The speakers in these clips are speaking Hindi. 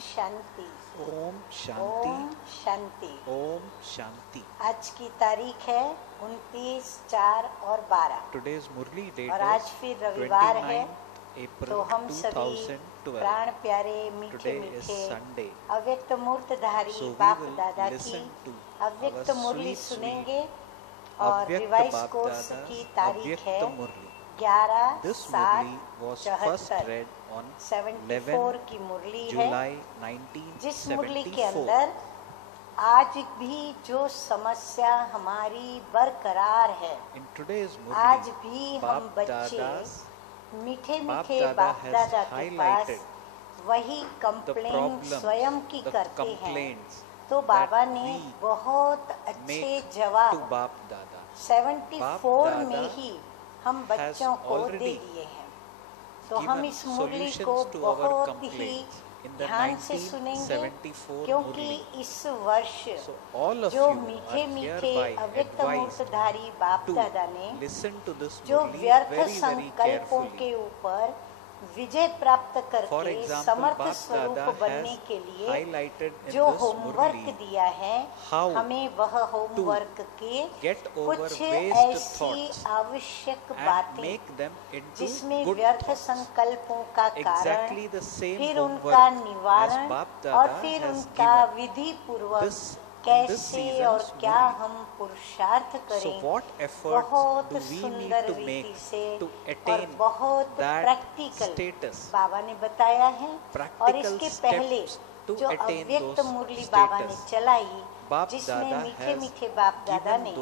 शांति। ओम शांति। ओम शांति। ओम शांति। आज की तारीख है 29, 4 और 12। Today's मुरली डेट और आज फिर रविवार है, तो हम सभी प्राण प्यारे मीठे मीठे अव्यक्त मूर्तधारी बाप दादा की अव्यक्त मुरली सुनेंगे। और रिवाइज कोर्स की तारीख है 11/7/74 की मुरली है, जिस मुरली के अंदर आज भी जो समस्या हमारी बरकरार है, आज भी हम बच्चे मीठे मीठे बाप दादा के पास वही कंप्लेंट स्वयं की करते हैं। तो बाबा ने बहुत अच्छे जवाब 74 में ही हम बच्चों को दे दिए हैं। तो हम इस मुरली को बहुत ही ध्यान से सुनेंगे, क्योंकि इस वर्ष जो मीठे मीठे अव्यक्त मूर्तधारी बाप दादा ने जो व्यर्थ संकल्पों के ऊपर विजय प्राप्त करके समर्थ स्वरूप बनने के लिए जो होमवर्क दिया है, हमें वह होमवर्क के कुछ ऐसी आवश्यक बातें जिसमें व्यर्थ संकल्पों का कारण, फिर उनका निवारण और फिर उनका विधि पूर्वक कैसे और क्या हम पुरुषार्थ करें, बहुत सुंदर रीति से और बहुत प्रैक्टिकल बाबा ने बताया है। और इसके पहले जो अव्यक्त मुरली बाबा ने चलाई, जिसमें मीठे मीठे बाप दादा ने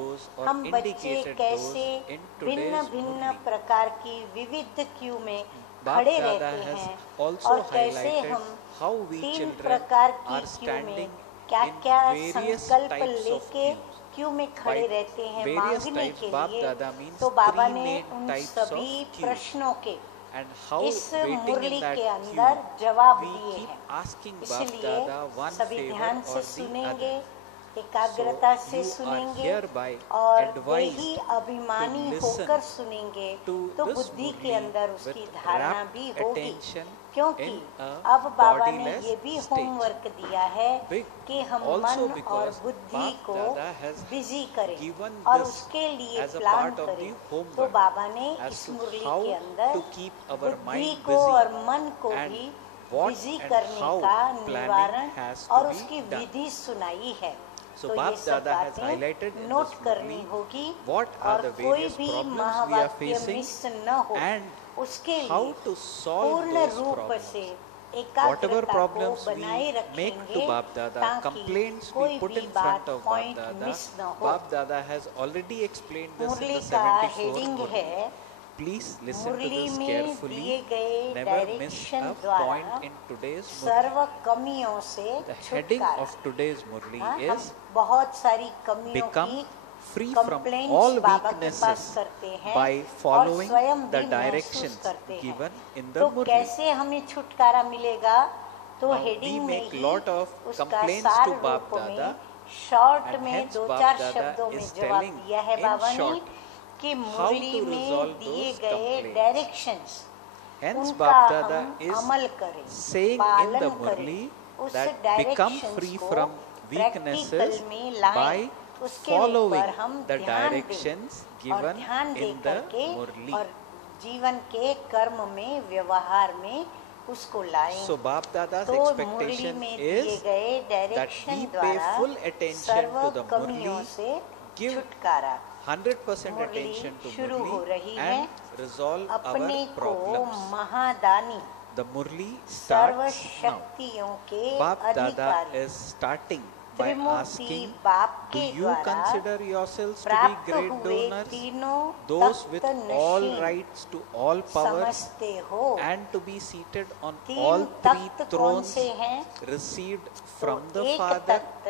हम बच्चे कैसे भिन्न भिन्न प्रकार की विविध क्यू में खड़े रहते हैं और कैसे हम 3 प्रकार की क्यू में क्या क्या संकल्प लेके क्यों में खड़े रहते हैं मांगने के लिए। तो बाबा ने उन सभी प्रश्नों के इस मुरली के अंदर जवाब दिए हैं। इसलिए सभी ध्यान से सुनेंगे, एकाग्रता से सुनेंगे और यही अभिमानी होकर सुनेंगे, तो बुद्धि के अंदर उसकी धारणा भी होगी। क्योंकि अब बाबा ने ये भी होमवर्क दिया है कि हम मन और बुद्धि को बिजी करें और उसके लिए प्लान करें। तो बाबा ने इस मुरली के अंदर बुद्धि को और मन को भी बिजी करने का निवारण और उसकी विधि सुनाई है। तो ये सब बातें नोट करनी होगी और कोई भी महावाक्य मिस न हो। उसके लिए पूर्ण रूप से एकाग्रता को बनाए रखेंगे ताकि कोई भी बात पॉइंट मिस न हो। मुरली का हेडिंग है, मुरली में दिए गए डायरेक्शन द्वारा सर्व कमियों से छुटकारा। हम बहुत सारी कमियों की कंप्लेंट्स बाबा के पास करते हैं और स्वयं भी महसूस करते हैं। तो कैसे हमें छुटकारा मिलेगा? तो हेडिंग में ही उसका सार रूप में शॉर्ट में 2-4 शब्दों में जवाब दिया है बाबा ने कि मुरली में दिए गए डायरेक्शंस उनका हम अमल करें, पालन करें, उस डायरेक्शंस को प्रैक्टिकल में लाएं, उसके ऊपर हम ध्यान दें और ध्यान दे करके और जीवन के कर्म में व्यवहार में उसको लाएं। तो मुरली में दिए गए डायरेक्शन द्वारा सर्व कमियों से छुटकारा। 100% attention to शुरू हो रही Murli है and resolve अपने our को problems. Mahadani The Murli serve starts now. शक्तियों के Bap Dada अधिकारी is starting by Trimurti asking, बाप do के you द्वारा consider yourselves to be प्राप्त great हुए donors, तीनों those with तत्व all Nashin rights to all powers, समझते हो। and to be seated on 3 all 3 तत्व कौन thrones से हैं? received from तो the एक Father? तत्व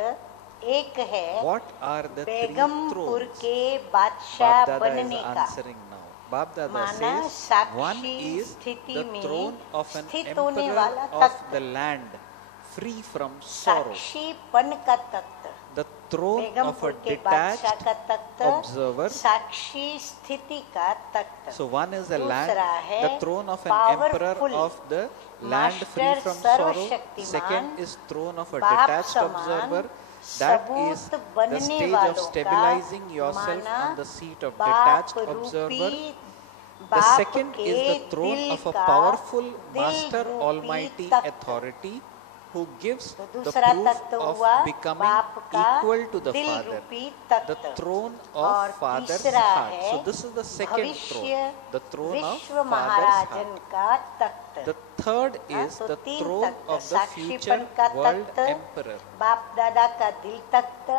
एक है What are the 3 Begampur thrones? के बादशाह Bap Dada is बनने का। answering now. Bap Dada माना says, one साक्षी is स्थिति the में throne of an स्थित होने emperor वाला of तत्व। the land, free from sorrow. साक्षीपन का तख्त, The throne of a Begampur के बादशाह detached का तख्त, observer. साक्षी स्थिति का तख्त। So one is a land, दूसरा है the throne of an emperor powerful, of the land free master from sorrow. सर्वशक्तिमान, Second is throne of a बाप detached समान, observer. That is सबूत the बनने stage वालों of का stabilizing yourself माना on the seat of बाप detached observer. रूपी, The बाप second के is the throne दिल of a का powerful दिल master रूपी almighty Takht. authority who gives तो the दूसरा proof तख्त of हुआ becoming बाप का equal to the दिल Father. रूपी The तख्त। throne और of Father's तीसरा heart. है So this is the second भविष्य throne. The throne of विश्व Father's महाराजन heart. का तख्त। The third is तो the तीन throne Takht, of the future साक्षीपन का world तख्त, emperor. बाप दादा का दिल तख्त,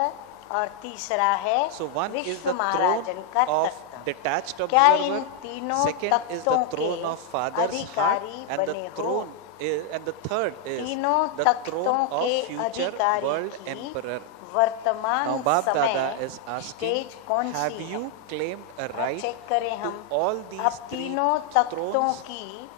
और तीसरा है So one is विश्व the throne महाराजन का of तख्त। detached क्या इन observer. तीनों Second is the तख्तों throne के of Father's heart, अधिकारी and the बने हो? throne and the third is तीनों the तख्तों throne of के future अधिकारी world की emperor. वर्तमान Now Bab Dada समय is asking, स्टेज कौन have सी you है? claimed a right चेक करें to हम। all अब these three तीनों तख्तों thrones? की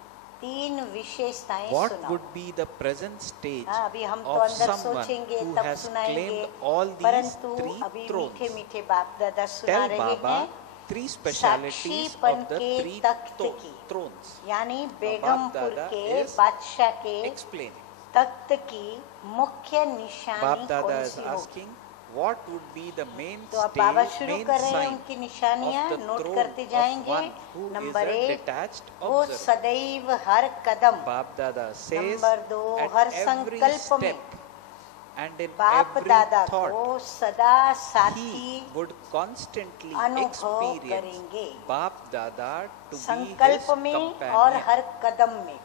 तीन विशेषताएं What सुनाओ। would be the present stage हाँ, अभी हम तो of अंदर someone सोचेंगे who तब has सुनाएंगे, claimed all these परंतु three अभी thrones? मीठे मीठे बाप दादा सुना Tell रहे Baba हैं three specialities साक्षीपन of the के three तख्त की, thrones. यानी Bab बेगमपुर Dada के is बादशाह के Explaining. तख्त की मुख्य Bab निशानी Dada कौन is सी होगी? asking, what would be the main तो अब बाबा stage, शुरू main कर रहे हैं sign उनकी निशानियां, of the नोट throne करते of जाएंगे। one who is number a 1, detached वो observer? सदैव हर कदम, Bab Dada says number 2 at her every संकल्प में step and in बाप every दादा thought को सदा साथी he would constantly अनुभव experience करेंगे। Bab Dada to be his संकल्प में और companion हर कदम में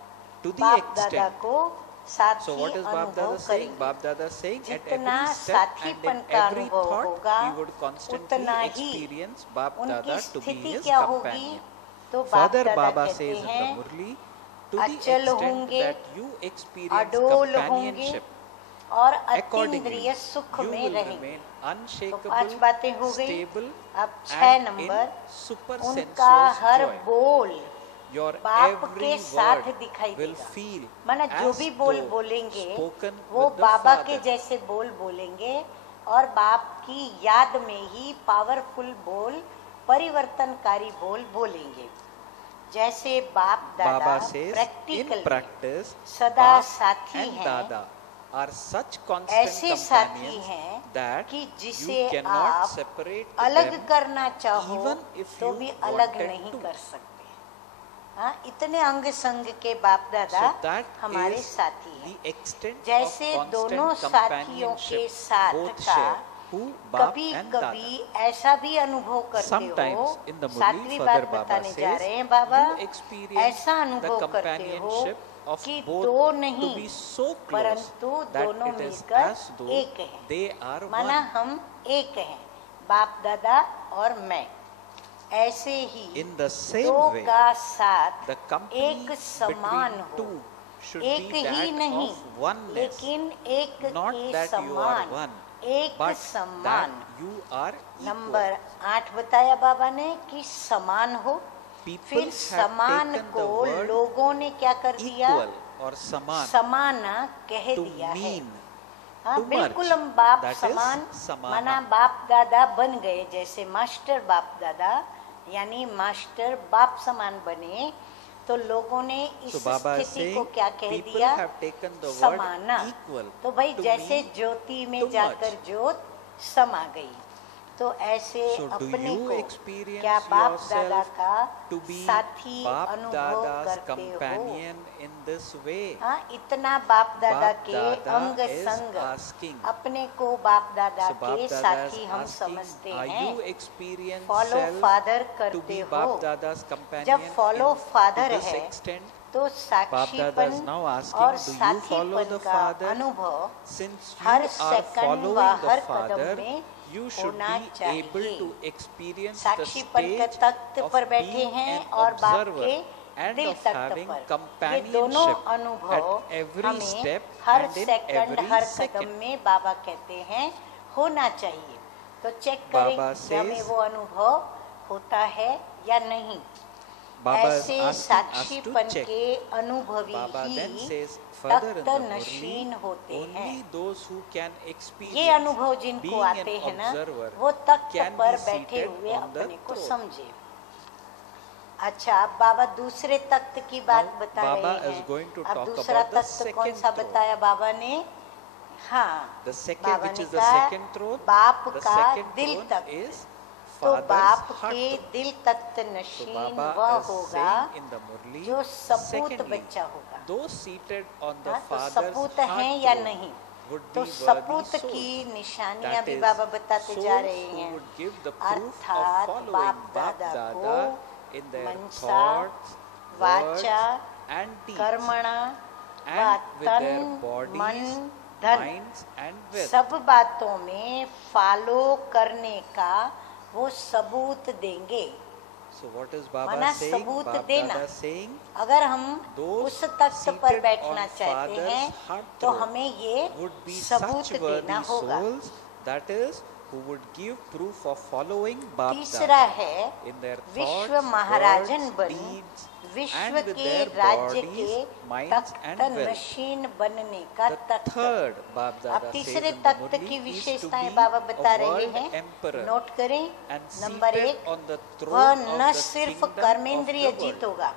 to the बाप दादा extent. को साथी So what is Bab अनुभव Dada saying? करेंगे। Bab Dada saying at जितना every step and साथीपन in का every अनुभव thought होगा, he would constantly उतना ही experience Bab उनकी Dada to be स्थिति his क्या होगी? companion. तो बाप Further दादा Baba कहते says in the हैं Murli, to the अचल extent होंगे, that you experience अडोल होंगे companionship, और accordingly अतीन्द्रिय सुख you में will रहेंगे। remain तो unshakable, 5 बातें हो गई। stable अब 6 and in नंबर, super उनका sensuous हर joy. बोल Your बाप every के साथ word दिखाई will देगा। feel माना जो as भी बोल though बोलेंगे spoken वो with the बाबा के Father. जैसे बोल बोलेंगे, और बाप की याद में ही पावरफुल बोल, परिवर्तनकारी बोल बोलेंगे। जैसे बाप दादा Baba says, in practical practice, सदा Bap साथी and हैं, Dada are such constant ऐसे साथी companions हैं that कि you जिसे cannot आप separate अलग them करना चाहो even if तो you भी अलग wanted नहीं to. कर सकते। हाँ, इतने अंग संग के बाप दादा So that हमारे is साथी हैं। the extent जैसे of दोनों constant साथियों के companionship साथ both का share, who Bap कभी and कभी Dada. ऐसा भी अनुभव करते हो, Sometimes in the Murli, सातवीं Father बात Baba बताने जा says, रहे हैं बाबा, you experience ऐसा the अनुभव करते हो companionship of कि both दो to नहीं be so close परंतु that दोनों it is मिलकर as though एक हैं। they are माना one. हम एक हैं, बाप दादा और मैं। ऐसे ही In the same दो way, का साथ the company एक समान between हो, two should एक be ही that नहीं, of oneness, लेकिन एक not के that you are समान, one, एक but that समान। you are equal. नंबर 8 बताया बाबा ने कि समान हो। People फिर have समान taken को the word लोगों ने क्या कर दिया? equal or saman समाना कह to दिया है। mean हाँ, to बिल्कुल merge. हम बाप That is समान, samana. माना बाप दादा बन गए, जैसे मास्टर बाप दादा यानी मास्टर बाप समान बने, तो लोगों ने इस So Baba is स्थिति को saying क्या कह people दिया? have taken the word समाना। equal तो भाई to जैसे mean ज्योति में to जाकर merge. ज्योत समा गई, तो ऐसे So do अपने you को experience क्या बाप yourself दादा का to be साथी Bap अनुभव Dada's करते हो? companion in this way? हाँ, इतना बाप दादा Bap के Dada अंग is संग asking. अपने को बाप दादा So Bap के Dada is साथी हम asking, समझते are हैं। you experiencing follow self father to करते be हो, Bap Dada's companion जब फॉलो to फादर this है extent? तो Bap Dada साक्षीपन is now asking, और do you साथीपन follow the का Father? अनुभव Since you her are second व following her the Kadam Father, में you should होना be चाहिए। able to experience the साक्षीपन के stage तख्त of पर बैठे being हैं an और बाप observer के and दिल of तख्त having पर। ये companionship दोनों at अनुभव every हमें step her and in second every her second. कदम में बाबा कहते हैं होना चाहिए। तो चेक करें Baba कि हमें says- वो अनुभव होता है या नहीं। Baba is ऐसे asking us to साक्षीपन check. के अनुभवी Baba then he says further in the Takht Murli, नशीन होते only हैं। those who can ये experience अनुभव जिनको being आते an हैं ना, observer वो तख्त can पर be बैठे seated हुए on the अपने को throne. समझे। अच्छा, अब बाबा दूसरे तख्त की बात Now, बता Baba रहे is going to हैं। अब talk दूसरा about the तख्त कौन second सा throne. बताया बाबा ने? हाँ, The second, बाबा which ने is the कहा second throne, बाप the का second दिल throne तख्त। is तो Father's बाप heart के throne. दिल तख्त So नशीन Baba वह is होगा saying in the Murli, जो सपूत secondly, बच्चा होगा। those seated on the हाँ, तो Father's सपूत heart हैं या throne नहीं? would तो be सपूत worthy की souls. निशानियां That भी is, बाबा बताते जा souls रहे who हैं। would give the proof of अर्थात following बाप Bap दादा Dada को in their Mansa, thoughts, words वाचा, and deeds, कर्मणा व and with their तन, bodies, मन, धन minds and wealth. सब बातों में फॉलो करने का वो सबूत देंगे। So what is Baba माना saying? सबूत Baba देना। Dada saying, अगर हम those उस तख्त पर seated बैठना on चाहते Father's हैं heart तो throne हमें ये would be सबूत such देना worthy होगा। souls, that is, who would give proof of following Bap तीसरा Dada है in their विश्व thoughts, महाराजन words, बन deeds, विश्व and with के their राज्य bodies, के minds and तख्त wealth. नशीन बनने का The तख्त। third Bap अब Dada says तीसरे in the तख्त की Murli is to विशेषताएं be बाबा बता a रहे world हैं, emperor नोट करें। and number seated 1, on the वह throne न of the सिर्फ kingdom कर्मेंद्रिय of the Jeet world. होगा,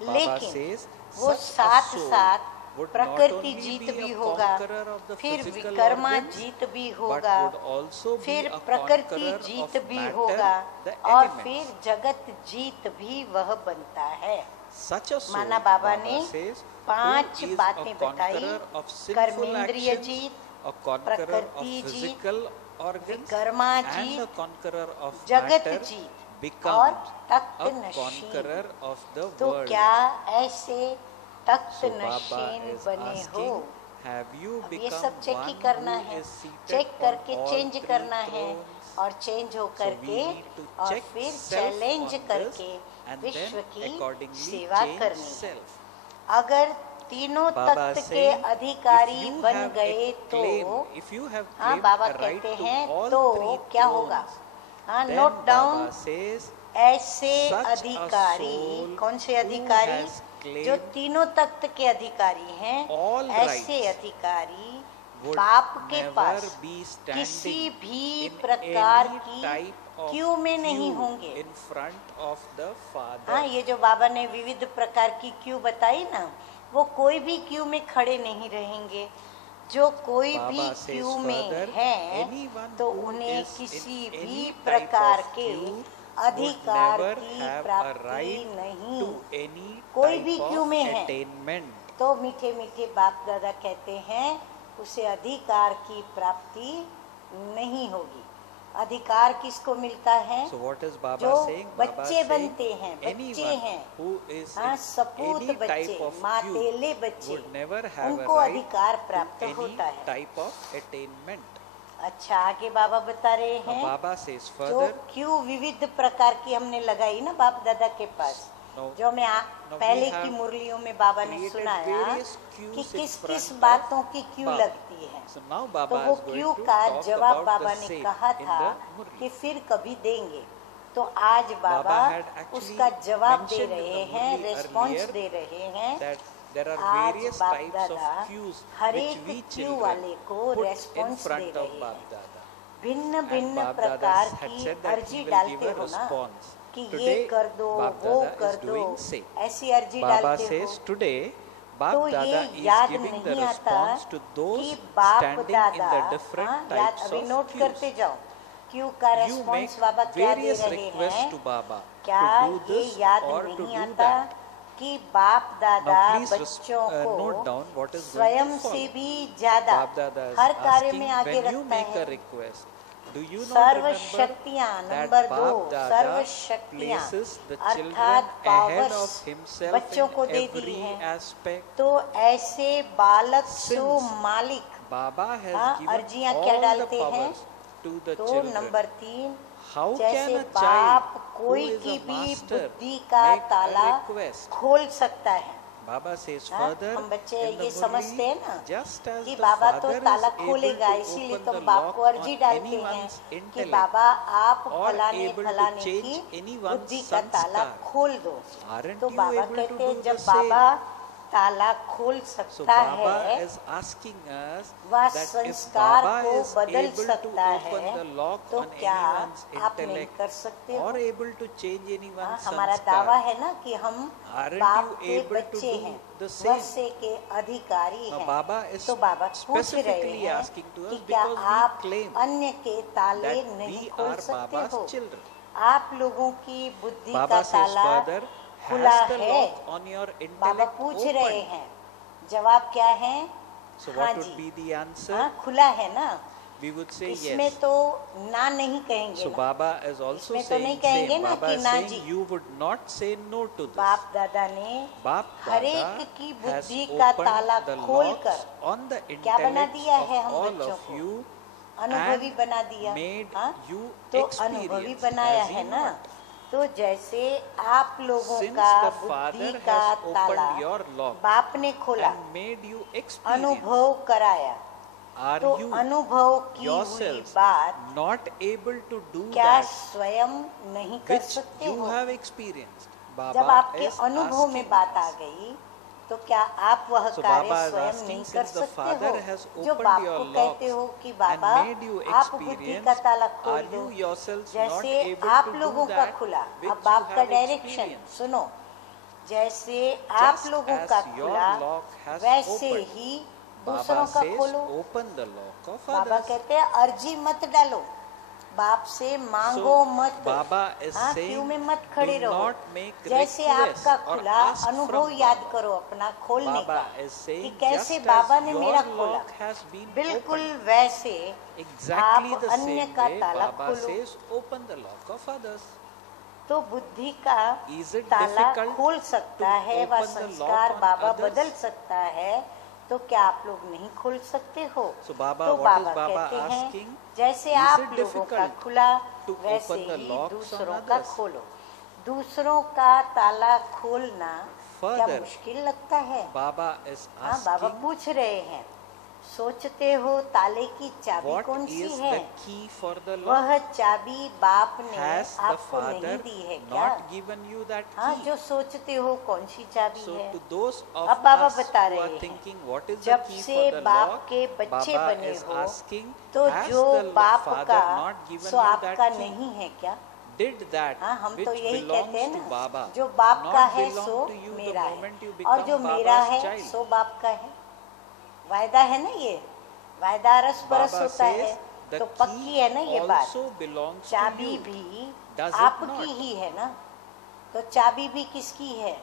Baba लेकिन says वो such a साथ soul साथ would not प्रकृति only जीत be भी a होगा, conqueror of the फिर physical विकर्मा organs, जीत भी but होगा, would also be फिर a प्रकृति conqueror जीत of भी matter, होगा the और elements. फिर जगत जीत भी वह बनता है। Such a soul, माना बाबा Baba ने says, 5 who is बातें a बताई। conqueror of sinful कर्मेंद्रिय actions, Jeet, a conqueror of प्रकृति जीत, physical organs, विकर्मा and Jeet, a conqueror of जगत matter, जीत और becomes Takht a Nashin. conqueror of the तो world. क्या ऐसे तख्त So Baba नशीन is बने हो? asking, have you अब ये become सब चेक ही one करना who है, is seated चेक on करके all चेंज three करना है thrones? और चेंज हो So करके we need to और check फिर self चैलेंज on this करके and विश्व then की accordingly सेवा change करनी है। self. अगर तीनों Baba तख्त is के saying, अधिकारी if you बन have गए a तो claim, if you have हाँ claimed बाबा a right कहते to हैं all तो three क्या होगा? thrones, हाँ, then note down. Baba says, ऐसे such a अधिकारी, soul कौन से who अधिकारी? has claimed जो तीनों तख्त के अधिकारी हैं, all ऐसे rights अधिकारी would बाप के never पास be किसी standing भी in प्रकार any की type of क्यू में नहीं queue होंगे। in front of the Father. हाँ, ये जो बाबा ने विविध प्रकार की क्यू बताई ना, वो कोई भी क्यू में खड़े नहीं रहेंगे। जो कोई Baba भी says क्यू में further, है anyone तो who उन्हें is किसी in भी any type प्रकार of के queue अधिकार would never की have a प्राप्ति right नहीं। to any कोई type भी क्यू of में है attainment. तो मीठे मीठे बाप दादा कहते हैं उसे अधिकार की प्राप्ति नहीं होगी। अधिकार किसको मिलता है? So what is Baba जो saying? Baba बच्चे saying बनते हैं, बच्चे anyone हैं, who is हाँ, in सपूत any बच्चे, type of मातेले queue बच्चे, would never have a उनको right अधिकार to प्राप्त any होता है। type of attainment. अच्छा, आगे बाबा बता रहे Now हैं Baba says जो further, क्यों विविध प्रकार की हमने लगाई ना बाप दादा के पास, Now- जो मैं now we पहले have की मुरलियों में बाबा ने created सुनाया various कि queues in किस front किस of बातों की क्यों Baba. लगती है। So now तो Baba वो is going क्यों to का talk जवाब about बाबा the ने same कहा in था the Murli. कि फिर कभी देंगे। तो आज बाबा Baba had actually उसका जवाब दे mentioned in रहे the हैं, Murli रेस्पॉन्स earlier दे रहे हैं। that there are आज various बाप types दादा of queues हर which एक we क्यू children वाले को put in response they front रहे of Bap हैं। Dada. भिन्न And भिन्न Bap प्रकार Dada had की said that अर्जी he will डालते give a हो ना response. कि ये Today कर दो, Bap वो Dada कर is दो, doing same. ऐसी अर्जी Baba डालते says हो। today Bap तो Dada ये is याद giving the नहीं आता response to कि those बाप standing in दादा, the different हाँ, याद types अभी of नोट queues. करते जाओ क्यू का You make रेस्पॉन्स बाबा क्या दे various रहे requests हैं। to Baba क्या to do ये this याद or to नहीं do आता that. कि बाप दादा Now please बच्चों note को down what is going to स्वयं follow. से भी ज्यादा Bap Dada is हर कार्य asking में आगे when you रखता make a है। request, do you not सर्व remember शक्तियाँ that नंबर 2 Bap Dada सर्व शक्तियाँ places the children अर्थात ahead पावर्स of himself बच्चों को in दे दी every है। aspect? तो ऐसे बालक Since सो मालिक, Baba has हाँ, given अर्जियाँ क्या all the डालते हैं? powers to the तो children. नंबर 3 How जैसे can a बाप child who कोई is की a भी master बुद्धि का make a ताला request? खोल सकता है, Baba says हाँ, further हम बच्चे in the ये समझते हैं ना Murli, just as कि the बाबा तो father ताला is able खोलेगा, to इसीलिए open तुम the बाप lock को on अर्जी डालते हैं anyone's कि intellect बाबा आप or फलाने able to फलाने change की anyone's बुद्धि का ताला sanskar, खोल दो, aren't तो you बाबा able to कहते do हैं the जब same? बाबा ताला खोल So सकता Baba है, is asking us वह that if संस्कार Baba को is बदल able to सकता open है, the lock तो on क्या anyone's आप नहीं intellect कर सकते हो? or able to change हाँ, anyone's हमारा दावा sanskar, है ना कि हम aren't बाप you के able to बच्चे do हैं, the same? वर्षे के अधिकारी Now हैं। Baba is तो बाबा पूछ रहे specifically हैं asking to कि us क्या because आप we claim अन्य के ताले that नहीं we खोल are सकते Baba's हो? children. आप लोगों की बुद्धि का Baba says ताला further, खुला has the है? lock on your Baba intellect पूछ रहे opened? हैं, जवाब क्या है? So हाँ what ji, would be the answer? हाँ खुला है ना, We would say इसमें yes. तो ना नहीं कहेंगे So ना, Baba is also इसमें तो नहीं saying कहेंगे same. ना Baba कि is ना saying ji. you would not say no to this. बाप दादा ने Bap हर एक Dada की has बुद्धि का ताला opened the खोलकर locks on the क्या बना intellects दिया of है हम all बच्चों of को? you अनुभवी and बना दिया, made हाँ? you तो अनुभवी experienced, बनाया has he है ना, not? तो जैसे आप लोगों Since का the बुद्धि Father का has ताला opened your lock बाप ने खोला, and made you experience, अनुभव कराया, are तो you अनुभव की हुई yourselves बात not able to do क्या that स्वयं नहीं कर which सकते you हो? have experienced? जब Baba आपके is अनुभव में asking बात आ us. गई, तो क्या आप वह So कार्य Baba is स्वयं asking, नहीं कर since the सकते Father हो? has जो opened बाप your को locks कहते हो कि बाबा and made you आप बुद्धि का experience, ताला are खोल दो, you yourselves not जैसे able आप to लोगों do का that खुला, which अब you बाप का have डायरेक्शन experienced? सुनो, जैसे आप Just लोगों as का your खुला lock has वैसे opened, ही Baba दूसरों का says खोलो। open the lock of Baba others. कहते हैं अर्जी मत डालो, बाप से मांगो So मत, Baba is हाँ saying, क्यों में मत खड़े do रहो, not make जैसे request आपका or खुला ask अनुभव from याद Baba. करो अपना खोलने Baba का is saying, कि कैसे just बाबा as ने your मेरा खोला, lock has been बिल्कुल opened, वैसे exactly आप the अन्य same का way ताला Baba खोलो। says open the lock of others. तो बुद्धि का Is it ताला difficult खोल सकता to है, वह open the संस्कार lock on बाबा others? बदल सकता है, तो क्या आप लोग नहीं खोल सकते हो? So Baba, तो what is बाबा Baba कहते हैं asking? जैसे Is आप it लोगों का difficult खुला to वैसे open the he locks on दूसरों का others? खोलो। दूसरों का ताला खोलना क्या Further, मुश्किल लगता है? Baba is हाँ, बाबा asking, पूछ रहे हैं, सोचते हो ताले की चाबी what कौन सी is है? the key for the lock? वह चाबी बाप ने Has the आपको नहीं Father दी है क्या? not given you that हाँ, key? जो सोचते हो कौन सी चाबी So है? to those of अब बाबा us बता who रहे are हैं, thinking what is the जब key से for the बाप lock, के बच्चे Baba बने is हो, asking, तो has जो the बाप Father का not given सो you आपका that key? नहीं है क्या? Did that हाँ, हम which तो यही कहते belongs हैं to ना, Baba जो बाप not का है belong so to you the मेरा है, moment you और become जो मेरा Baba's है child? सो बाप का है। वायदा है ना, ये वायदा रस परस Baba होता है, says the तो पक्की है ना key ये बात। also belongs to चाबी you. भी Does it आपकी not? ही है ना, तो चाबी भी किसकी है?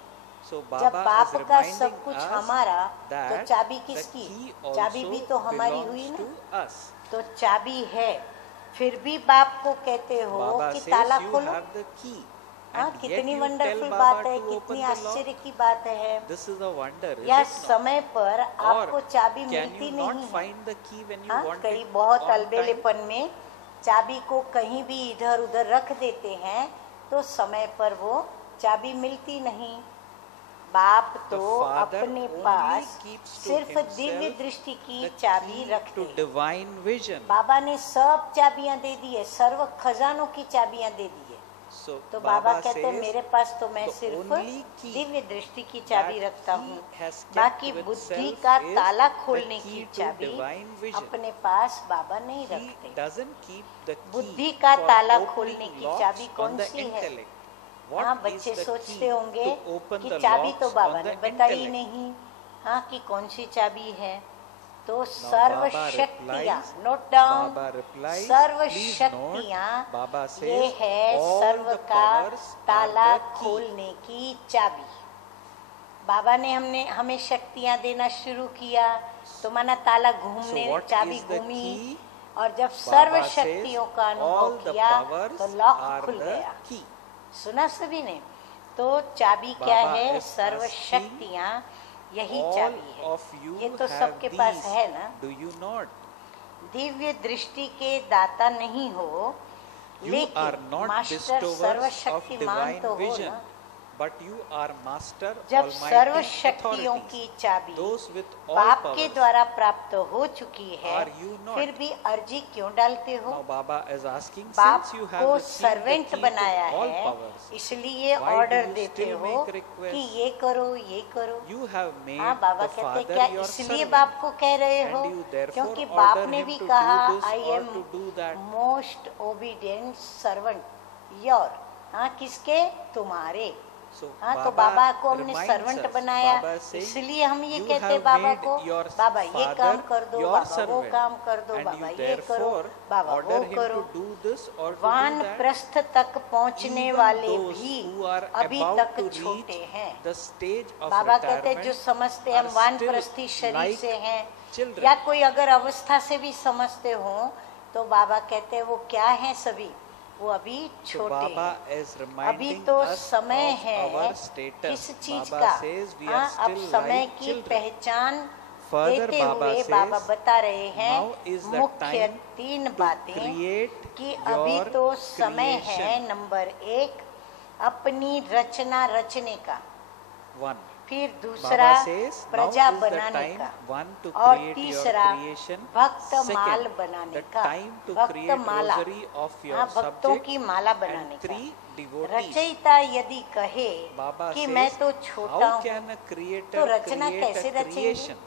So जब Baba बाप is का reminding सब कुछ us हमारा, तो that चाबी the किसकी? key चाबी भी also तो हमारी हुई belongs ना, to us. तो चाबी है, फिर भी बाप को कहते हो Baba कि says ताला you खोलो। have the key हाँ, and yet कितनी you tell वंडरफुल Baba बात है, to कितनी open the lock. आश्चर्य की बात है। This is a wonder, is या it not? समय पर आपको Or चाबी can मिलती you नहीं not है। find the key when you हाँ, want कई it बहुत on time? अलबेलेपन में चाबी को कहीं भी इधर उधर रख देते हैं, तो समय पर वो चाबी मिलती नहीं। बाप The तो Father अपने only पास keeps to सिर्फ himself दिव्य दृष्टि की the चाबी key रखते to हैं। divine vision. बाबा ने सब चाबियां दे दी है, सर्व खजानों की चाबियां दे दी है। So तो बाबा Baba कहते हैं says मेरे पास तो मैं the सिर्फ only key दिव्य दृष्टि की चाबी that रखता he हूँ, has kept बाकी with बुद्धि self का is ताला the खोलने key की to चाबी divine vision. अपने पास बाबा नहीं He रखते। doesn't keep the बुद्धि key का for ताला opening खोलने की locks चाबी on कौन the सी है? intellect. हाँ, What is बच्चे the सोचते key होंगे to open कि the चाबी तो locks बाबा on ने the बताई intellect? नहीं, हाँ, कि कौन सी चाबी है। तो Baba सर्वशक्तियाँ, replies, note down, Baba replies, please सर्वशक्तियाँ, note, Baba says, ये है all सर्व the का powers ताला are the key. खोलने की चाबी। बाबा ने हमें शक्तियाँ देना शुरू किया, तो माना ताला घूमने, So what चाबी is the घूमी, key? और जब Baba सर्व says, शक्तियों का अनुभव all the किया, powers तो लॉक are खुल the गया। key. सुना सभी ने? तो चाबी क्या Baba है? is सर्व asking, शक्तियाँ, यही All चाबी है। of you ये तो have सबके पास these, है ना। do you not? दिव्य दृष्टि के दाता नहीं हो, You are लेकिन not मास्टर bestowers of सर्वशक्तिमान divine तो हो vision. ना। But you are master जब सर्व almighty शक्तियों authorities. की चाबी Those with all बाप के powers. द्वारा प्राप्त हो चुकी है, Are you not? फिर भी अर्जी क्यों डालते हो? Now Baba is asking, बाप since you have को received the सर्वेंट key बनाया to all है, powers, इसलिए why do ऑर्डर you देते still हो make request? कि ये करो ये करो। you have made हाँ, बाबा the कहते Father क्या your इसलिए servant, बाप को कह रहे हो? and you therefore क्योंकि order बाप ने him भी to कहा do this I or am to do that. Most obedient servant your. हाँ, किसके? तुम्हारे। So हाँ, तो बाबा को हमने reminds सर्वेंट us, बनाया, Baba is saying, इसलिए हम ये you कहते have बाबा made को, your बाबा ये father काम कर दो, your बाबा वो servant, काम कर दो, and बाबा you ये करो, therefore बाबा order वो him करो। to do this or to do one that. प्रस्थ तक पहुंचने Even वाले those भी who are अभी about तक to छोटे reach हैं। the stage of बाबा कहते हैं जो retirement समझते are हम वान still प्रस्थी शरीर like से हैं, children. या कोई अगर अवस्था से भी समझते हो, तो बाबा कहते हैं वो क्या हैं सभी? वो अभी So छोटे Baba हैं। is अभी reminding तो us समय of है our status. किस चीज Baba का? says we हाँ, are अब still समय like की children. पहचान Further, देते Baba हुए says, बाबा बता रहे हैं now is the मुख्य time 3 to बातें create कि अभी your तो समय है। creation. नंबर 1 अपनी रचना रचने का, One. फिर दूसरा Baba says, now प्रजा is the बनाने time, का, one, to और create your तीसरा creation. भक्त माल Second, बनाने the का, time to भक्त create Mala, rosary of your हाँ, भक्तों subjects. की माला And बनाने का। 3, devotees. रचयिता यदि कहे Baba कि says, मैं तो छोटा how हूँ, can a creator तो रचना create कैसे a रचेंगे? creation?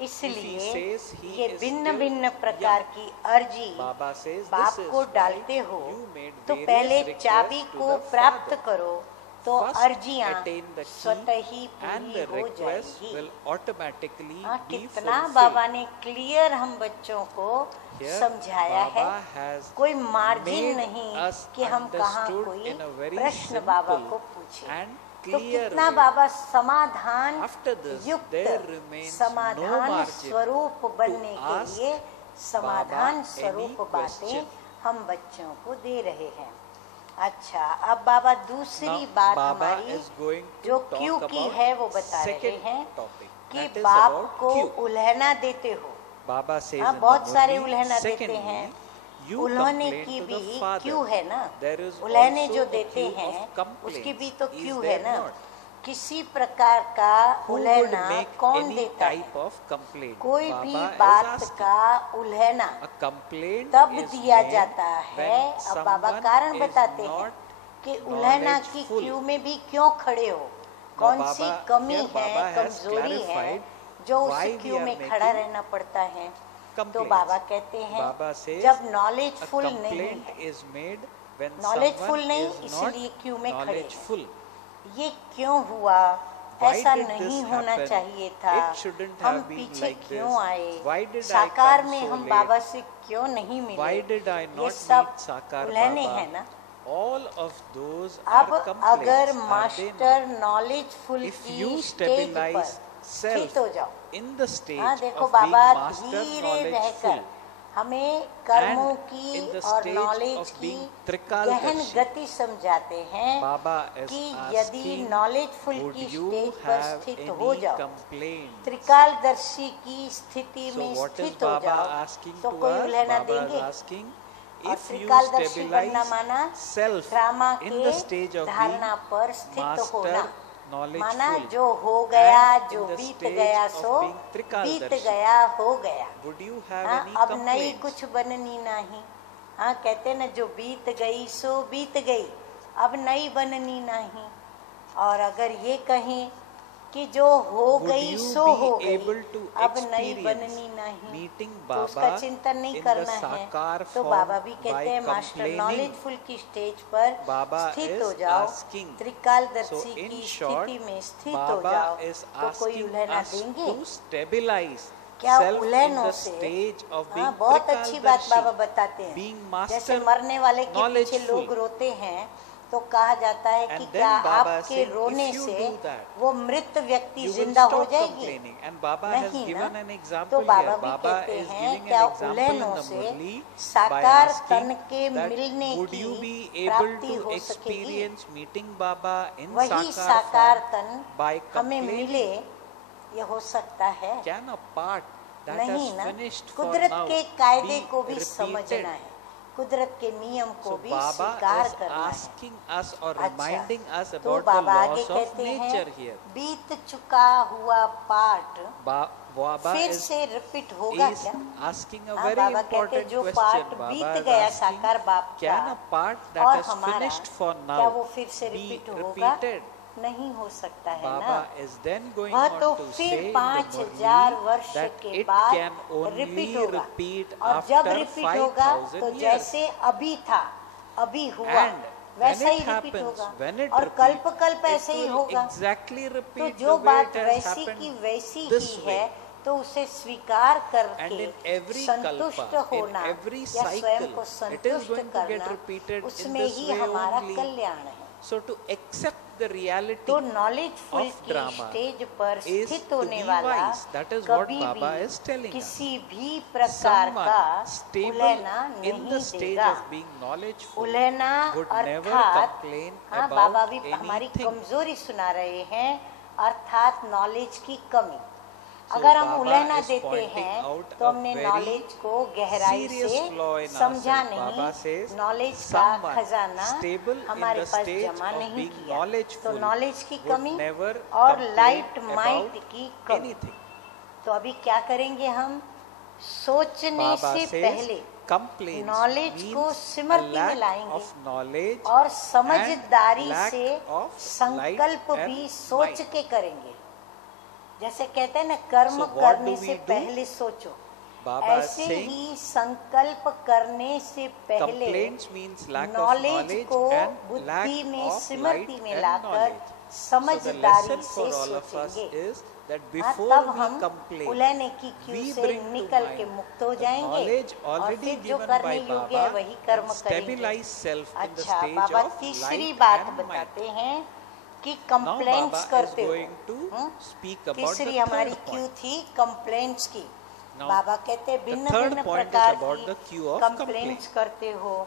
इसलिए If he says he ये is भिन्न still भिन्न प्रकार young, की अर्जी Baba says, बाप this is को why डालते हो, you made तो various पहले requests चाबी to को the प्राप्त Father. करो, तो First अर्जियां attain the key स्वतः ही and पूरी the हो request जाएगी। will automatically हाँ, be कितना fulfilled. बाबा ने क्लियर हम बच्चों को Here, समझाया है, Baba has कोई मार्जिन made नहीं us कि हम कहाँ understood कोई in a very प्रश्न बाबा simple को पूछे। and तो clear कितना way. बाबा समाधान After this, युक्त there remains no समाधान margin स्वरूप बनने to के ask लिए समाधान Baba स्वरूप any बातें question. हम बच्चों को दे रहे हैं। अच्छा, अब बाबा दूसरी Now, बात Baba हमारी is going to जो talk क्यों की about है वो बता रहे second हैं topic. कि That is बाप about को Q. उल्हना देते हो। Baba says हाँ, in बहुत the सारे Murli, उल्हना देते secondly, हैं। you उल्हने complain की to भी the Father. क्यों है ना, There is उल्हने also जो a देते queue हैं of complaints. उसकी भी तो Is क्यों there है ना। not? किसी प्रकार का Who would उल्हना make कौन any देता है? type of complaint? कोई भी Baba is बात asking. का उल्हना A complaint तब is दिया made जाता है। when अब बाबा someone कारण is बताते हैं not कि उल्हना की knowledgeful. क्यू में भी क्यों खड़े हो, कौन सी Baba- कमी here है, Baba has कमजोरी है clarified जो उस why we क्यू are में making खड़ा रहना पड़ता है। तो complaints. बाबा कहते हैं Baba says जब a नॉलेजफुल नहीं complaint है, is made when knowledgeful someone नहीं is not इसलिए क्यू में खड़े हैं। knowledgeful. ये क्यों हुआ? Why ऐसा did नहीं this होना happen? चाहिए था। It shouldn't हम have been पीछे like क्यों this. आए? Why did I साकार come में so हम late? बाबा से क्यों नहीं मिले? Why did I ये not सब meet Sakar उल्हने Baba? हैं ना। All of those अब are complaints. अगर are they master not? Knowledgeful If की you स्टेज stabilize पर self स्थित हो जाओ, in the stage हाँ देखो of being बाबा master धीरे knowledgeful रहकर हमें कर्मों and की in the और stage नॉलेज of की being Trikaldarshi, गहन गति समझाते हैं Baba is कि यदि asking, नॉलेजफुल would की you स्टेज पर have स्थित हो any जाओ, complaints? त्रिकालदर्शी की स्थिति So में what is स्थित हो Baba जाओ, asking तो to कोई us? उल्हना Baba is देंगे। asking, और if you त्रिकालदर्शी बनना stabilize माना self ड्रामा in the के stage of being धारणा पर स्थित master होना, माना knowledgeful, जो हो गया, and जो in the बीत stage गया of सो being Trikaldarshi, बीत गया हो गया। would you have हाँ, any अब नई complaints? कुछ बननी नहीं। हाँ, कहते ना जो बीत गई सो बीत गई, अब नई बननी नहीं। और अगर ये कहें कि जो हो Would गई you सो be हो गई, able to अब नई experience बननी नहीं, meeting तो उसका Baba चिंतन नहीं in करना the है। Sakar तो form बाबा भी कहते by हैं मास्टर complaining? नॉलेजफुल की स्टेज पर Baba स्थित is हो जाओ, asking. त्रिकालदर्शी So in की short, स्थिति में स्थित हो Baba जाओ, is तो कोई asking उल्हना us देंगे? to stabilize क्या self in उल्हनों the से? stage of हाँ, being बहुत अच्छी बात बाबा Trikaldarshi, बताते हैं। being जैसे master मरने वाले के पीछे knowledgeful. लोग रोते हैं तो कहा जाता है कि And क्या then Baba आपके said, रोने if you से do that, वो मृत व्यक्ति you will जिंदा हो stop जाएगी? complaining. And Baba has नहीं given ना। an तो example बाबा here. भी Baba कहते is हैं giving क्या an example in उल्हनों the से Murli by साकार asking तन के that मिलने would you की be able प्राप्ति to हो सकेगी? experience meeting Baba in वही Sakar साकार form तन by हमें complaining? मिले, ये हो सकता है? Can a part that नहीं has ना। finished for कुदरत now के कायदे be को भी repeated? समझना है कुदरत के नियम को So भी Baba स्वीकार is करना है। asking us or अच्छा, reminding us तो about the बाबा आगे laws of कहते nature हैं here. बीत चुका हुआ पाठ Baba फिर is से रिपीट होगा is क्या? asking a हाँ, very बाबा कहते important जो question. पाठ Baba बीत is गया asking, साकार बाप can a का part और that is हमारा finished for क्या now वो फिर से be रिपीट होगा? repeated? नहीं हो सकता है Baba ना। is then going वह on तो to फिर say in the 5000 Murli वर्ष that के it बाद can रिपीट only होगा repeat और जब after रिपीट होगा 5000 तो years. जैसे अभी था अभी हुआ And वैसा when he it repeat happens, होगा when it और कल्प repeats, कल्प it ऐसे ही will होगा। exactly तो repeat जो the way बात it has वैसी की happened वैसी this ही way. है तो उसे स्वीकार And करके in every संतुष्ट kalpa, in होना every या स्वयं cycle, को it is संतुष्ट going to get करना repeated in उसमें this ही way हमारा only. कल्याण है। So to accept the reality तो नॉलेजफुल of की drama स्टेज पर is स्थित to होने be वाला wise. That is what कभी Baba भी is telling us. किसी भी प्रकार Someone का stable उलहना in the नहीं stage देगा। of being knowledgeful उलहना would never अर्थात complain हाँ बाबा about भी हमारी anything. कमजोरी सुना रहे हैं अर्थात नॉलेज की कमी। So अगर हम Baba उलहना is देते pointing हैं out तो a हमने very नॉलेज को गहराई serious से flaw in समझा ourselves. Baba नहीं, says नॉलेज का someone खजाना stable in हमारे the पास stage जमा of नहीं being किया। तो knowledgeful नॉलेज की would कमी never और complain लाइट about माइट की कमी। anything. तो अभी क्या करेंगे हम? सोचने Baba से says पहले complaints नॉलेज को means a स्मृति में lack लाएंगे of knowledge और and समझदारी lack से of संकल्प light भी and सोच might. के करेंगे। जैसे कहते हैं ना कर्म So what करने do we से do? पहले सोचो। Baba is ऐसे saying ही संकल्प करने से पहले complaints means lack of knowledge knowledge को and lack बुद्धि में of स्मृति light में and locker knowledge. So the समझदारी lesson से for all of us सोचेंगे। is that हाँ, before तब we हम complain, उलहने की क्यू we से bring to निकल के mind मुक्त हो the जाएंगे knowledge और already फिर जो given करने by योग्य है Baba वही कर्म and करेंगे। stabilize self in the अच्छा, stage बाबा of तीसरी light बात and might. बताते हैं कि Now कंप्लेंट्स Baba is करते हो। going to speak about तीसरी the हमारी third क्यू point. थी कंप्लेंट्स की। Now, बाबा कहते हैं भिन्न third भिन्न point is प्रकार about the की queue of कंप्लेंट्स करते हो।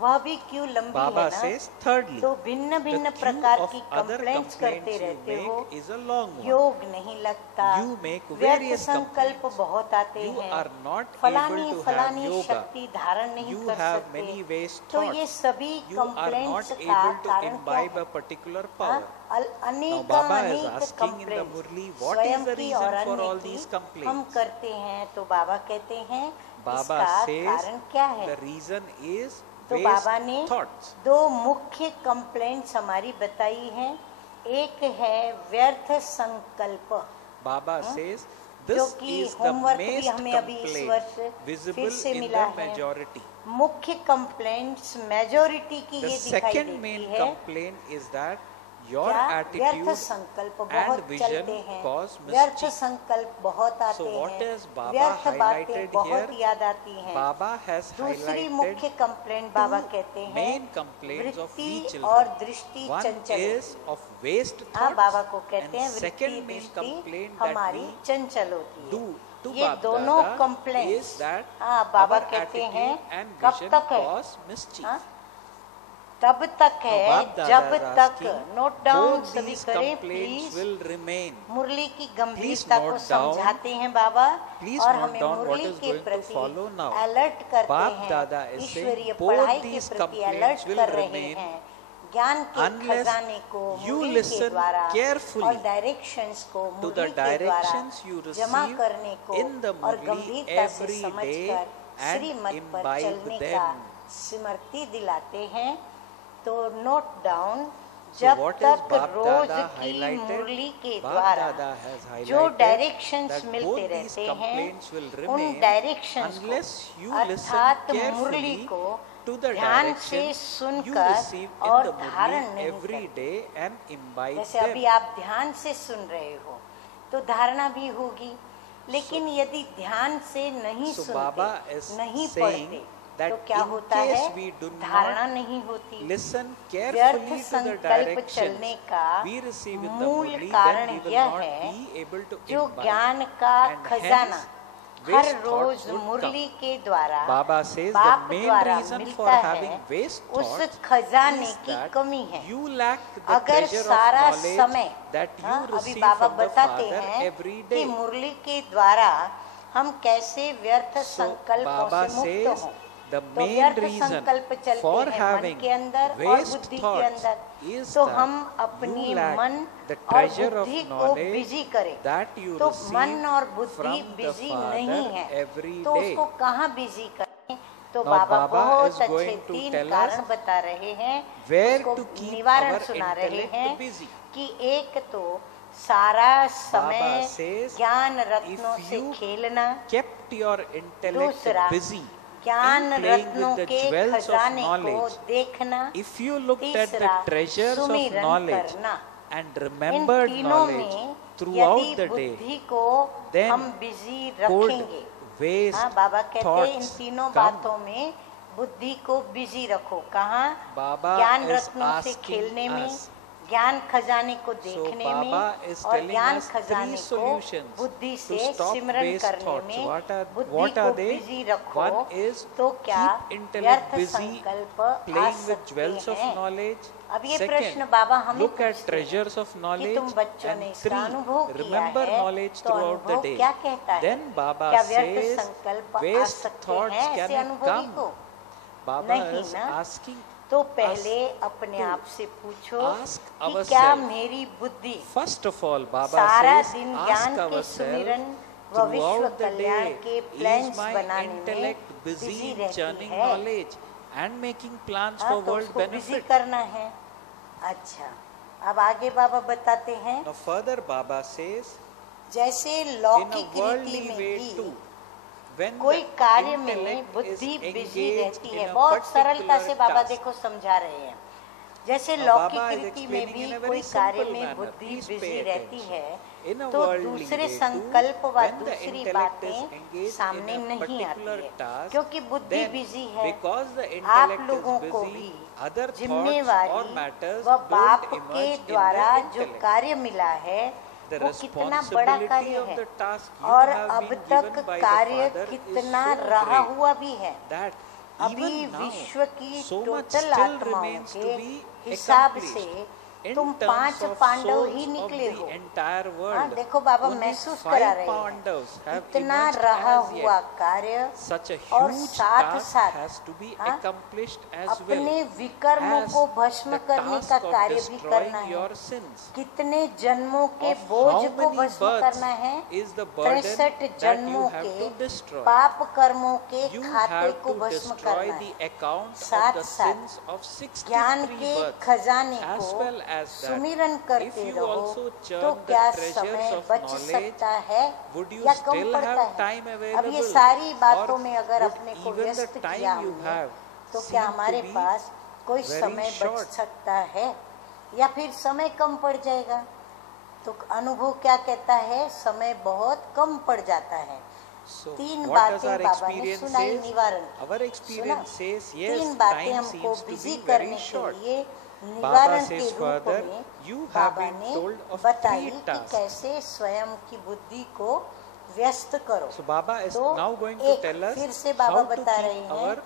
वह भी क्यू लंबी Baba है ना। says thirdly, तो भिन्न भिन्न the queue प्रकार of की other कंप्लेंट्स करते complaints you रहते हो। make is a long one. योग नहीं लगता। You make व्यर्थ various संकल्प complaints. बहुत आते You हैं। are not फलानी able to have फलानी yoga. शक्ति धारण नहीं You कर have सकते। many waste तो thoughts. ये सभी You are कंप्लेंट्स not का able to कारण क्या imbibe है? a particular हाँ, power. Now अनेक Baba is अनेक asking in the complaints Murli, what स्वयं is the की reason और for अन्य all की these हम complaints? करते हैं। तो बाबा कहते हैं Baba इसका says कारण क्या है? the reason is तो waste बाबा ने thoughts. दो मुख्य कंप्लेंट्स हमारी बताई हैं। एक है व्यर्थ संकल्प। Baba says जो this कि is the होमवर्क भी most हमें अभी इस वर्ष complaint फिर visible से in मिला the है। majority. मुख्य कंप्लेंट्स मेजॉरिटी की The ये दिखाई second देती main है। complaint is that your क्या व्यर्थ attitude संकल्प and बहुत vision चलते हैं। cause व्यर्थ mischief. संकल्प बहुत आते So what हैं। has Baba व्यर्थ बातें highlighted बहुत here? याद आती हैं। Baba has दूसरी highlighted मुख्य कंप्लेंट बाबा two कहते हैं main complaints of we वृत्ति children. और दृष्टि One Chanchal is of waste हाँ बाबा thoughts को कहते हैं and वृत्ति second main दृष्टि complaint that हमारी we चंचल होती do है। to ये Baba दोनों Dada कंप्लेंट्स is that हाँ बाबा our कहते attitude हैं and कब vision तक है? cause mischief. हाँ? तब तक Now, है Baba Dada जब is तक asking, नोट डाउन both सभी these करें complaints प्लीज। will remain. मुरली की Please गंभीरता को note down. समझाते हैं बाबा Please और note हमें down what मुरली is के going to प्रति follow now. अलर्ट करते Bab हैं। Dada is ईश्वरीय saying both पढ़ाई के these प्रति complaints अलर्ट will कर रहे remain हैं। ज्ञान के unless खजाने को you मुरली के listen द्वारा carefully और डायरेक्शंस को to the मुरली के द्वारा directions you जमा receive करने को in the और Murli गंभीरता से every day समझकर and श्रीमत पर imbibe चलने them. का स्मृति दिलाते हैं। तो नोट डाउन So जब what is तक Bab रोज Dada की highlighted? मुरली के Bab द्वारा Dada has जो highlighted डायरेक्शंस that मिलते both these रहते हैं complaints will उन remain डायरेक्शंस unless you को listen अर्थात मुरली carefully को to the ध्यान से directions you सुनकर receive in और the धारण Murli नहीं every करते। day and imbibe जैसे अभी them. आप ध्यान से सुन रहे हो तो धारणा भी होगी, लेकिन यदि ध्यान से नहीं So Baba सुनते is नहीं saying पढ़ते that तो क्या in होता case है? we do धारणा not नहीं होती। listen व्यर्थ carefully to the संकल्प चलने directions का we receive in the मूल Murli, कारण then we will यह not है be able to जो imbibe. ज्ञान का And खजाना hence, her waste rose thoughts would मुरली के द्वारा Baba says the बाप main द्वारा reason for मिलता having है, waste उस thoughts खजाने is की that कमी है। you lack the अगर treasure of सारा knowledge समय that you हाँ, अभी receive बाबा from the बताते Father हैं every कि day. मुरली के द्वारा हम कैसे व्यर्थ So संकल्पों Baba से मुक्त says हों। The तो main व्यर्थ reason संकल्प चलते for हैं मन having के अंदर और waste बुद्धि के thoughts अंदर, is तो that हम you अपने lack मन the और treasure of बुद्धि को knowledge बिजी करें। that you तो receive मन और बुद्धि from the बिजी Father नहीं है, every तो day. उसको कहाँ बिजी करें? तो Now बाबा Baba बहुत is अच्छे going to 3 tell कारण us बता रहे हैं, where उसको to keep निवारण our सुना रहे intellect हैं busy. कि एक तो सारा समय Baba says, ज्ञान रत्नों if से you खेलना, kept your intellect दूसरा busy ज्ञान in playing रत्नों with the के jewels of खजाने को knowledge, देखना, if you looked at the तीसरा treasures of सुमिरन knowledge करना। and इन remembered तीनों knowledge में throughout यदि the day, बुद्धि को then हम बिजी could रखेंगे, waste हाँ बाबा कहते हैं इन thoughts तीनों come. बातों में बुद्धि को बिजी रखो। कहाँ? Baba ज्ञान is रत्नों से asking खेलने में, us. ज्ञान खजाने को So देखने Baba में, is और telling ज्ञान us खजाने 3 को solutions बुद्धि to से stop सिमरन waste करने thoughts. में What बुद्धि are को they? बिजी रखो। One is तो क्या keep intellect व्यर्थ busy संकल्प आ playing with सकते jewels of हैं? knowledge. अब ये Second, प्रश्न बाबा हमें look at पूछते treasures हैं of कि knowledge. तुम बच्चों ने And इसका 3, अनुभव किया remember है, knowledge तो throughout the अनुभव day. क्या कहता है? Then Baba क्या व्यर्थ says, संकल्प आ waste सकते thoughts हैं can ऐसे it अनुभवी come? को? Baba नहीं is ना। asking तो us पहले अपने to आप से पूछो ask कि ourselves. क्या मेरी बुद्धि First of all, Baba सारा says, दिन ask ज्ञान के ourselves सुमिरन व विश्व throughout the कल्याण day, के is प्लान्स my बनाने में intellect busy बिजी in रहती churning है? knowledge and making plans हाँ, for तो world उसको बिजी benefit? करना है। अच्छा, अब आगे बाबा बताते हैं, Now further Baba says, जैसे in a लौकिक रीति worldly में way भी too, when कोई the कार्य में intellect is बुद्धि बिजी engaged रहती in है। a बहुत सरलता से particular बाबा task. देखो समझा रहे हैं। जैसे Now लौकिक Baba is रीति में explaining भी in a कोई very कार्य simple में manner. बुद्धि Please बिजी pay रहती attention. है, In a तो worldly दूसरे way too, संकल्प व when the दूसरी intellect is बातें engaged सामने in a नहीं आती particular है, task, क्योंकि बुद्धि then बिजी है। because the आप intellect लोगों is को busy, भी other thoughts or जिम्मेवारी matters व don't बाप के emerge in द्वारा the जो intellect. कार्य मिला है The वो कितना बड़ा responsibility कार्य of है, the task you और have अब been तक given by the कार्य Father is कितना so रहा great हुआ भी है। that अभी even now विश्व की so much टोटल still आत्माओं remains के to be हिसाब accomplished से in तुम terms 5 of पांडव souls ही of निकले the हो। entire हाँ, world. देखो बाबा Only महसूस 5 करा रहे हैं, Pandavas have इतना emerged रहा as हुआ yet. कार्य, Such a और huge साथ task साथ has to be हाँ, accomplished as अपने well विकर्मों as को भस्म the करने task का of कार्य भी destroying करना है। your sins. कितने जन्मों के Of बोझ how को many भस्म births करना है? is the burden 63 that you जन्मों have के to destroy. पाप कर्मों के You खाते have को to भस्म destroy करना the है। account of साथ the साथ sins of ज्ञान 63 के births, खजाने as को well as that सुमिरन if करते you रहो, also churn तो the क्या treasures समय of बच knowledge, सकता है would you या कम still पड़ता have है? time अब ये available, सारी बातों or में अगर would अपने को even the व्यस्त time किया you हमने, have तो seem क्या to हमारे be पास कोई very समय बच short? सकता है या फिर समय कम पड़ जाएगा? तो अनुभव क्या कहता है? समय बहुत कम पड़ जाता है। So, 3 what does बातें our बाबा ने experience सुनाई says? निवारण Our सुना। experience says, yes, 3 बातें time हमको seems to बिजी be करने very के short. लिए Baba निवारण के says रूप further, में you have बाबा been ने told of बताई 3 कि tasks. कैसे स्वयं की बुद्धि को व्यस्त करो। So Baba is तो now going to एक tell us फिर से बाबा how to बता रहे keep हैं, our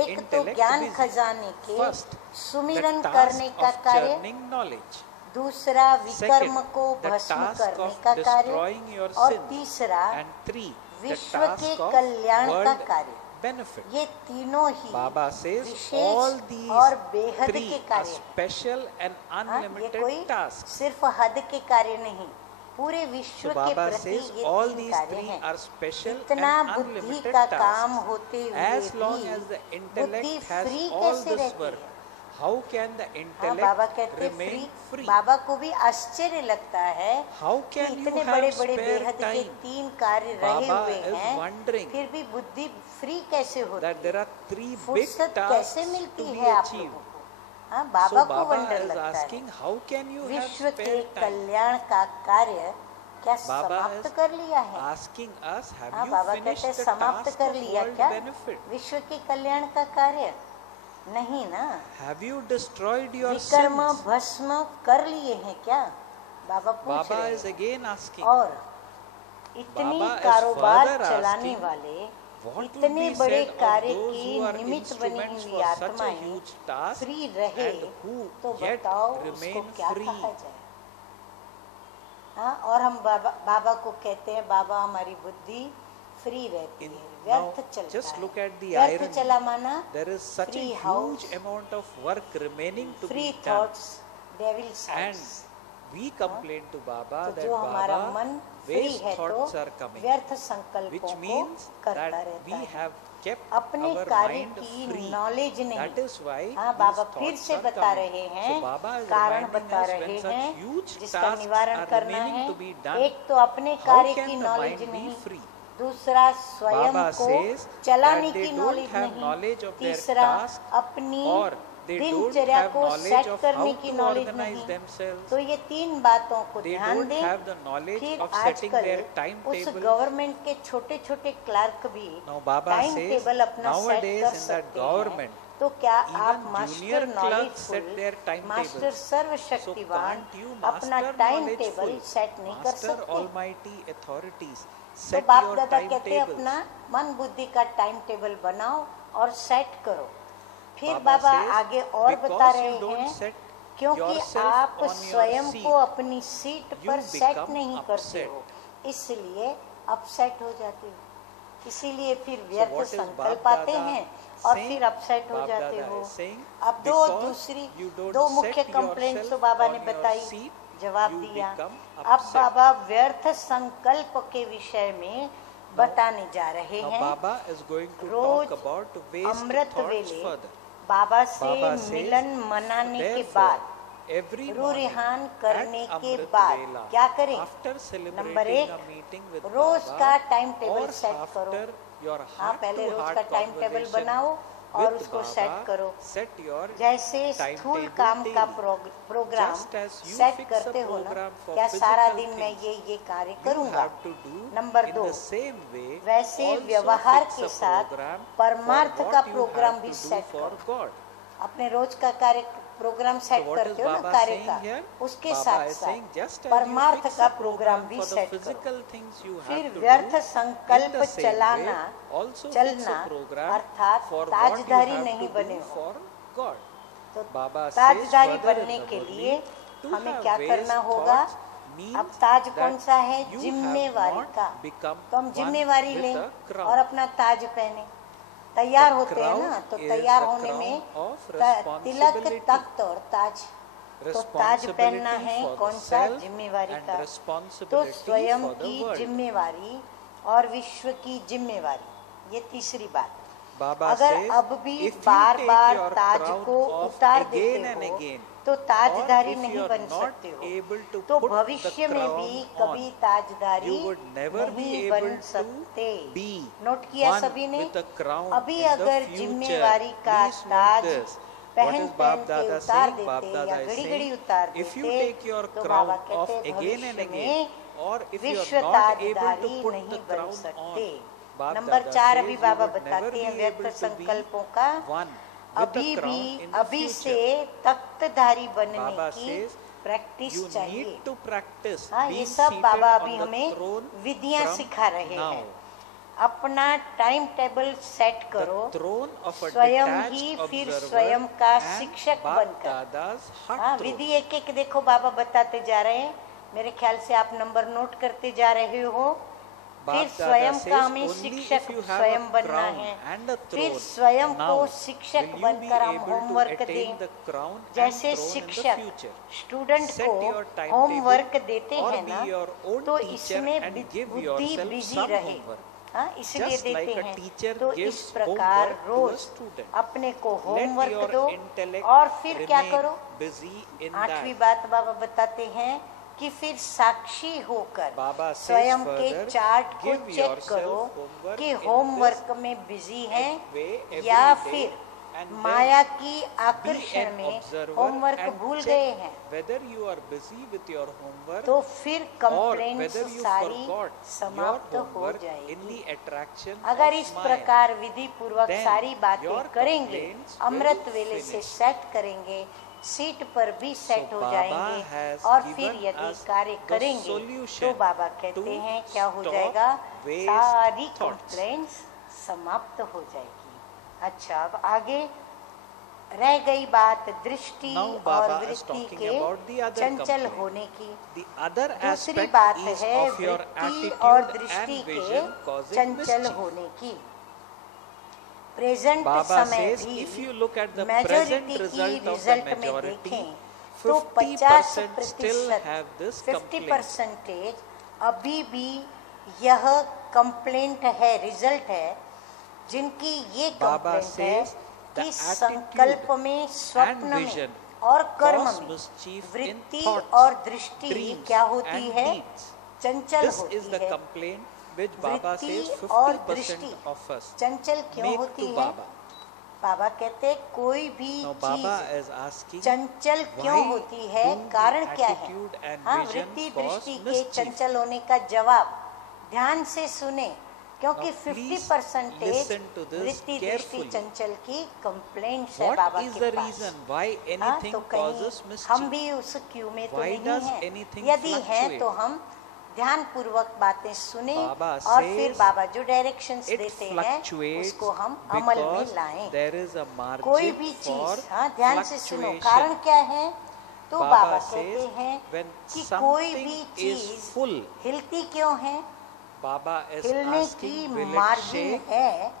एक तो intellect ज्ञान busy. खजाने के First, सुमिरन the करने task का of कार्य, churning knowledge. दूसरा विकर्म Second, को the भस्म task करने of का कार्य, destroying your और sins. तीसरा And 3, the विश्व task के of कल्याण का world कार्य। benefit. ये तीनों ही Baba says all wishes these और बेहद 3 के are कार्य हैं। special and हाँ, ये unlimited कोई tasks. सिर्फ हद के कार्य नहीं, पूरे विश्व So के Baba प्रति says ये all 3 these कार्य 3 हैं। are special इतना and बुद्धि unlimited का काम tasks. होते हुए As long भी as the बुद्धि intellect has फ्री all कैसे this रहती work, है? how can the हाँ, बाबा intellect कहते remain free? बाबा को भी आश्चर्य लगता है How कि can you इतने have बड़े बड़े spare बेहद के time? 3 कार्य रहे Baba हुए is हैं, wondering फिर भी बुद्धि फ्री कैसे होती that है? there are 3 big फुर्सत tasks कैसे मिलती to be है आप achieved. लोगों को? हाँ, बाबा So को Baba वंडर is लगता है। asking, how can you have विश्व के spare time? कल्याण का कार्य क्या Baba समाप्त is कर लिया है? asking us, have हाँ, you बाबा finished कहते हैं the समाप्त task कर of लिया world क्या benefit? विश्व के कल्याण का कार्य? नहीं ना। Have you destroyed your विकर्म sins? भस्म कर लिए हैं क्या? बाबा पूछ Baba रहे is हैं। again asking. और इतनी Baba is कारोबार further चलाने asking, वाले what would इतने be बड़े said of कार्य those की who are निमित्त बनी instruments हुई for such a आत्माएं huge task फ्री रहे, and who तो yet बताओ उसको remain क्या free? कहा जाए? हाँ, और हम बाबा को कहते हैं बाबा हमारी बुद्धि फ्री रहती है, व्यर्थ चलता just है। look at the व्यर्थ irony. चला माना There is such a free huge house, amount of work remaining to free be done. thoughts, devil And sights। we complain to Baba तो that जो हमारा Baba, मन फ्री waste है तो thoughts are coming, व्यर्थ संकल्पों which को means करता that रहता we है। have kept अपने our कार्य mind की free. नॉलेज नहीं। That is why हाँ, these बाबा फिर thoughts से are बता coming. रहे हैं, So Baba is कारण reminding बता us रहे when such हैं huge जिसका tasks निवारण are करना remaining है। to be done. एक तो अपने How कार्य can की the नॉलेज mind be नहीं, free? दूसरा स्वयं Baba को says चलाने that they की don't नॉलेज have नहीं, knowledge of their तीसरा task अपनी or they don't दिनचर्या have को knowledge सेट of करने how की to नॉलेज organize नहीं। themselves. तो ये तीन बातों को They ध्यान don't दें। have the knowledge फिर of setting आजकल their उस timetables. गवर्नमेंट के छोटे छोटे क्लर्क भी Now Baba time says table अपना सेट nowadays कर in that सकते government, हैं। तो क्या आप even master junior clerks set knowledgeful, their timetables. Master So सर्वशक्तिवान can't you अपना master time table knowledgeful, set नहीं कर master सकते? almighty authorities, तो set बाप your दादा कहते हैं timetables. अपना मन बुद्धि का टाइम टेबल बनाओ और सेट करो। फिर Baba बाबा says, आगे और बता because रहे you don't हैं, set क्योंकि yourself आप on your स्वयं seat, को अपनी सीट you पर सेट become नहीं करते upset. हो, इसलिए अपसेट हो जाते हो। इसीलिए फिर व्यर्थ what is संकल्प Bap आते Dada हैं और saying? फिर अपसेट हो Bap जाते Dada हो। is saying, अब because you don't दो मुख्य set कंप्लेंट्स तो yourself बाबा on ने your बताई, seat, जवाब you दिया। become अब upset. बाबा व्यर्थ संकल्प के विषय में बताने जा रहे Now हैं। Baba is going to rose talk about waste Amrit thoughts वेले further. बाबा से Baba says, मिलन मनाने के therefore, बाद, every रू morning रिहान at करने के Amrit बाद Vela, क्या करें? after नंबर celebrating एक, a meeting with रोज Baba, का टाइम टेबल or सेट करो। after your हाँ, पहले रोज heart-to-heart का टाइम टेबल conversation बनाओ और with उसको Baba, सेट करो। set your जैसे timetable स्थूल काम का daily. Programme Just as you set fix a करते हो ना, program for क्या सारा physical दिन मैं things, ये कार्य you करूँगा? have to do number in दो, the same way वैसे also व्यवहार fix के a साथ program परमार्थ for का what you प्रोग्राम have भी to do सेट for करो। God. अपने रोज का कार्य programme set So what is करते हो ना Baba कार्य saying का, here? उसके Baba साथ is saying साथ just as you परमार्थ fix का a प्रोग्राम program भी for the सेट करो। physical things you फिर have to व्यर्थ do, in संकल्प the same चलाना, way also fix चलना, a program अर्थात for what you ताजधारी have नहीं to बने do हो। for God. तो Baba says ताजधारी further in बनने the के Murli, लिए to हमें have क्या waste करना होगा? thoughts means अब ताज that कौन सा है? you जिम्मेवारी have not का। become तो हम one जिम्मेवारी with लें a crown. और अपना ताज पहने। तैयार The होते हैं ना, crown तो is तैयार a होने crown में of तिलक, responsibility. तख्त और ताज। तो ताज पहनना Responsibility है for कौन the सा? self जिम्मेवारी and का। तो responsibility स्वयं for the की world. जिम्मेवारी और विश्व की जिम्मेवारी, ये तीसरी बात। Baba अगर says, अब भी if you bar take bar your Taj crown को off उतार again देते and हो again, तो ताजदारी or if नहीं you are बन not सकते हो। able to तो put the भविष्य में भी crown कभी on, ताजदारी you would never be नहीं able बन to सकते। be नोट किया one सभी ने? with the crown अभी in the अगर future. जिम्मेवारी का Please note ताज this. पहन What is पहन Bap के Dada उतार saying? Bap देते या Dada is घड़ी घड़ी saying, उतार if you देते take your तो crown बाबा off कहते again and भविष्य again, में or if you विश्व are not able to ताजदारी put नहीं the बन crown सकते। on, Bap number Dada 4 says अभी you बाबा would never बताते be हैं व्यर्थ able to be संकल्पों का। one with the अभी crown भी in the अभी से future. तख्तधारी बनने Baba की says, प्रैक्टिस you चाहिए। need to practice हाँ, ये being सब seated बाबा अभी on the हमें throne विधियां from सिखा रहे now. हैं। अपना टाइम टेबल सेट करो, The throne of a स्वयं ही detached फिर observer स्वयं का and शिक्षक Bap बनकर। Dada's heart हाँ, throne. विधि एक एक देखो बाबा बताते जा रहे हैं। मेरे ख्याल से आप नंबर नोट करते जा रहे हो। फिर Bap Dada स्वयं का says, हमें only शिक्षक if you have स्वयं a बनना crown है। and a फिर throne स्वयं now, को शिक्षक will you be बनकर हम able to होमवर्क attain दें। the crown and जैसे throne in the शिक्षक future. स्टूडेंट Set को your timetable होमवर्क देते or हैं be ना, your own तो teacher इसमें and give बुद्धि yourself बिजी some रहे। homework. हाँ, इसलिए Just like देते a हैं। teacher तो gives इस प्रकार homework to a rose student. अपने को Let होमवर्क your दो intellect और फिर क्या remain करो? busy in आठवीं that. बात बाबा बताते हैं कि फिर साक्षी होकर Baba says स्वयं के further, चार्ट को give चेक yourself करो homework कि in होमवर्क में बिजी हैं way every या day, फिर and माया then की be आकर्षण an में observer होमवर्क and भूल check गए हैं। whether you are busy with your homework तो फिर or कंप्लेंट्स whether you सारी forgot your समाप्त हो homework in जाएगी। the attraction अगर of इस Maya. प्रकार विधि पूर्वक Then सारी बातें your करेंगे, complaints अमृत will वेले से finish. सेट करेंगे, सीट पर भी सेट हो Baba जाएंगे has और given फिर यदि us कार्य the करेंगे solution तो बाबा कहते to हैं क्या हो stop जाएगा? waste सारी thoughts. कंप्लेंट्स समाप्त हो जाएगी। अच्छा, अब आगे रह गई बात दृष्टि Now और Baba is वृत्ति talking के about the other Chanchal complaint. होने की। The other दूसरी aspect बात is है of your वृत्ति और attitude दृष्टि and के vision causing चंचल mischief. होने की। प्रेजेंट Baba समय says, भी if you look at the majority present की result of the रिजल्ट में majority, देखें तो 50% still 50% have this 50% अभी भी यह कंप्लेंट है, रिजल्ट है, जिनकी ये Baba कंप्लेंट है says कि the संकल्प attitude में, and स्वप्न में vision और कर्म cause में mischief in वृत्ति thoughts, और दृष्टि dreams क्या होती and है? deeds. चंचल This is होती the है। complaint which Baba says वृत्ति और 50% दृष्टि of us चंचल क्यों make होती to है? Baba. बाबा कहते हैं कोई भी Now Baba चीज is asking, चंचल क्यों why होती है, do the कारण क्या है? attitude and हाँ, vision वृत्ति cause दृष्टि के mischief? चंचल होने का जवाब ध्यान से सुने, क्योंकि Now please 50% listen to this वृत्ति दृष्टि carefully. चंचल की कंप्लेंट्स है What बाबा is के the पास। reason why हाँ, anything तो causes कहीं mischief? हम भी उस क्यू में तो Why नहीं does हैं। anything यदि हैं fluctuate? तो हम ध्यान पूर्वक बातें सुने Baba और फिर says बाबा जो डायरेक्शंस It देते हैं fluctuates उसको हम अमल में because लाएं। there is a कोई margin भी for चीज, हाँ, ध्यान से सुनो, fluctuation. कारण क्या है? तो Baba बाबा says, कहते हैं when कि कोई something भी is चीज full, हिलती क्यों है? Baba is हिलने asking, की will it मार्जिन shake? है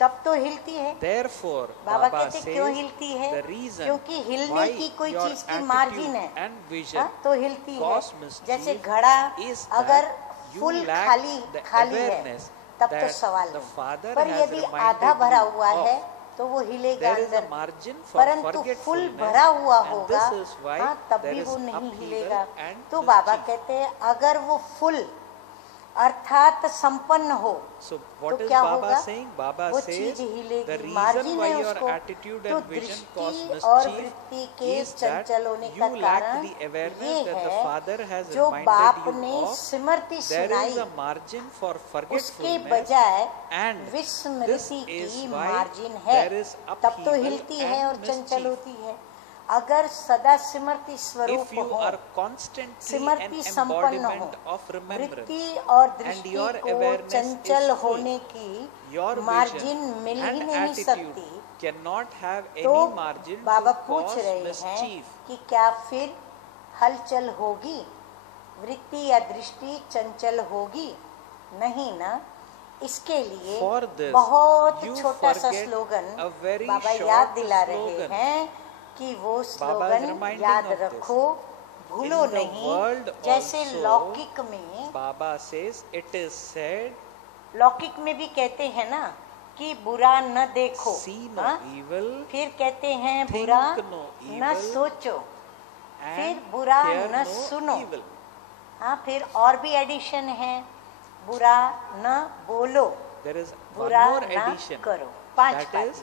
तब तो हिलती है। Therefore, बाबा Baba कहते क्यों says हिलती है? the reason क्योंकि हिलने why की कोई your चीज की मार्जिन है, attitude and vision हाँ, तो हिलती है। cause mischief जैसे घड़ा is अगर that you फुल lack खाली the खाली है awareness तब तो that सवाल the नहीं, Father पर has यदि reminded आधा भरा you हुआ of. है तो वो हिलेगा There is a अंदर, margin for परंतु फुल forgetfulness, भरा हुआ and होगा, this is why हाँ, तब there भी is वो नहीं upheaval हिलेगा। and तो बाबा mischief. कहते हैं अगर वो फुल अर्थात संपन्न हो So तो what is क्या Baba होगा? saying? Baba वो says चीज the हिलेगी, reason मार्जिन why है your उसको। attitude तो and vision cause दृष्टि और mischief वृत्ति के is that चंचल होने you का lack कारण the awareness ये that the है Father has जो बाप reminded ने you of. Smriti There is सुनाई, a margin for उसके forgetfulness, बजाय and this विस्मृति is की why मार्जिन है, there is तब तो upheaval हिलती है and और चंचल mischief. होती है। अगर सदा स्मृति स्वरूप If you हो, are constantly an स्मृति संपन्न हो, embodiment of remembrance, वृत्ति और and दृष्टि your को awareness चंचल is full, होने की your margin vision mill he and नहीं attitude सकती, cannot have तो any margin बाबा to पूछ cause रहे हैं mischief. कि क्या फिर हलचल होगी, वृत्ति या दृष्टि चंचल होगी? नहीं ना। इसके लिए For this, बहुत you छोटा सा forget slogan a very Baba short याद दिला रहे slogan. हैं कि वो Baba is स्लोगन reminding याद of this. रखो, भूलो In the नहीं। world जैसे also, लौकिक में, Baba says it is said, लौकिक में भी कहते हैं ना कि बुरा न देखो, see no हाँ? evil, फिर कहते हैं think बुरा no न evil, सोचो, फिर and बुरा hear न no सुनो, evil. हाँ, फिर और भी एडिशन है, बुरा न बोलो, There is one बुरा more न addition. करो, 5 That बातें, is,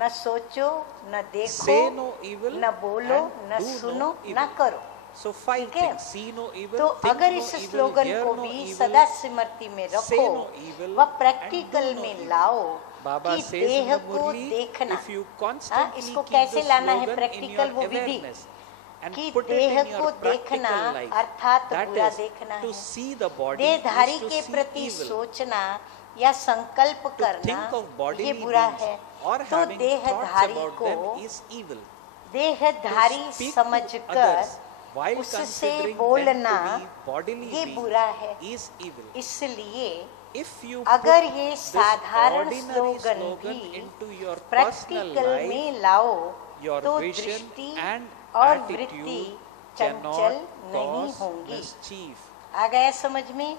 न सोचो, न देखो, say no evil, न बोलो, and न do सुनो, no न evil. करो। So 5 ठीक है? things: see no evil, तो think अगर no इस evil, स्लोगन hear को no भी evil, सदा स्मृति में say रखो no evil, व and प्रैक्टिकल do no में evil. लाओ Baba कि says in देह the को Murli, देखना, if you हाँ, constantly इसको keep कैसे the लाना है slogan in प्रैक्टिकल your वो विधि, awareness and कि put it देह in को your देखना practical life, अर्थात that बुरा is, देखना to है, see the body देहधारी is to के see प्रति evil. सोचना या संकल्प To करना think of bodily ये बुरा beings है। or तो having thoughts देहधारी about को them is evil. देहधारी To speak to समझकर others while उससे considering them बोलना to be bodily ये beings बुरा है। is evil. इसलिए If you अगर put ये this साधारण ordinary स्लोगन slogan भी into your personal practical life, में लाओ your तो vision दृष्टि and और वृत्ति attitude चंचल cannot नहीं cause होंगी। mischief. आ गया समझ में?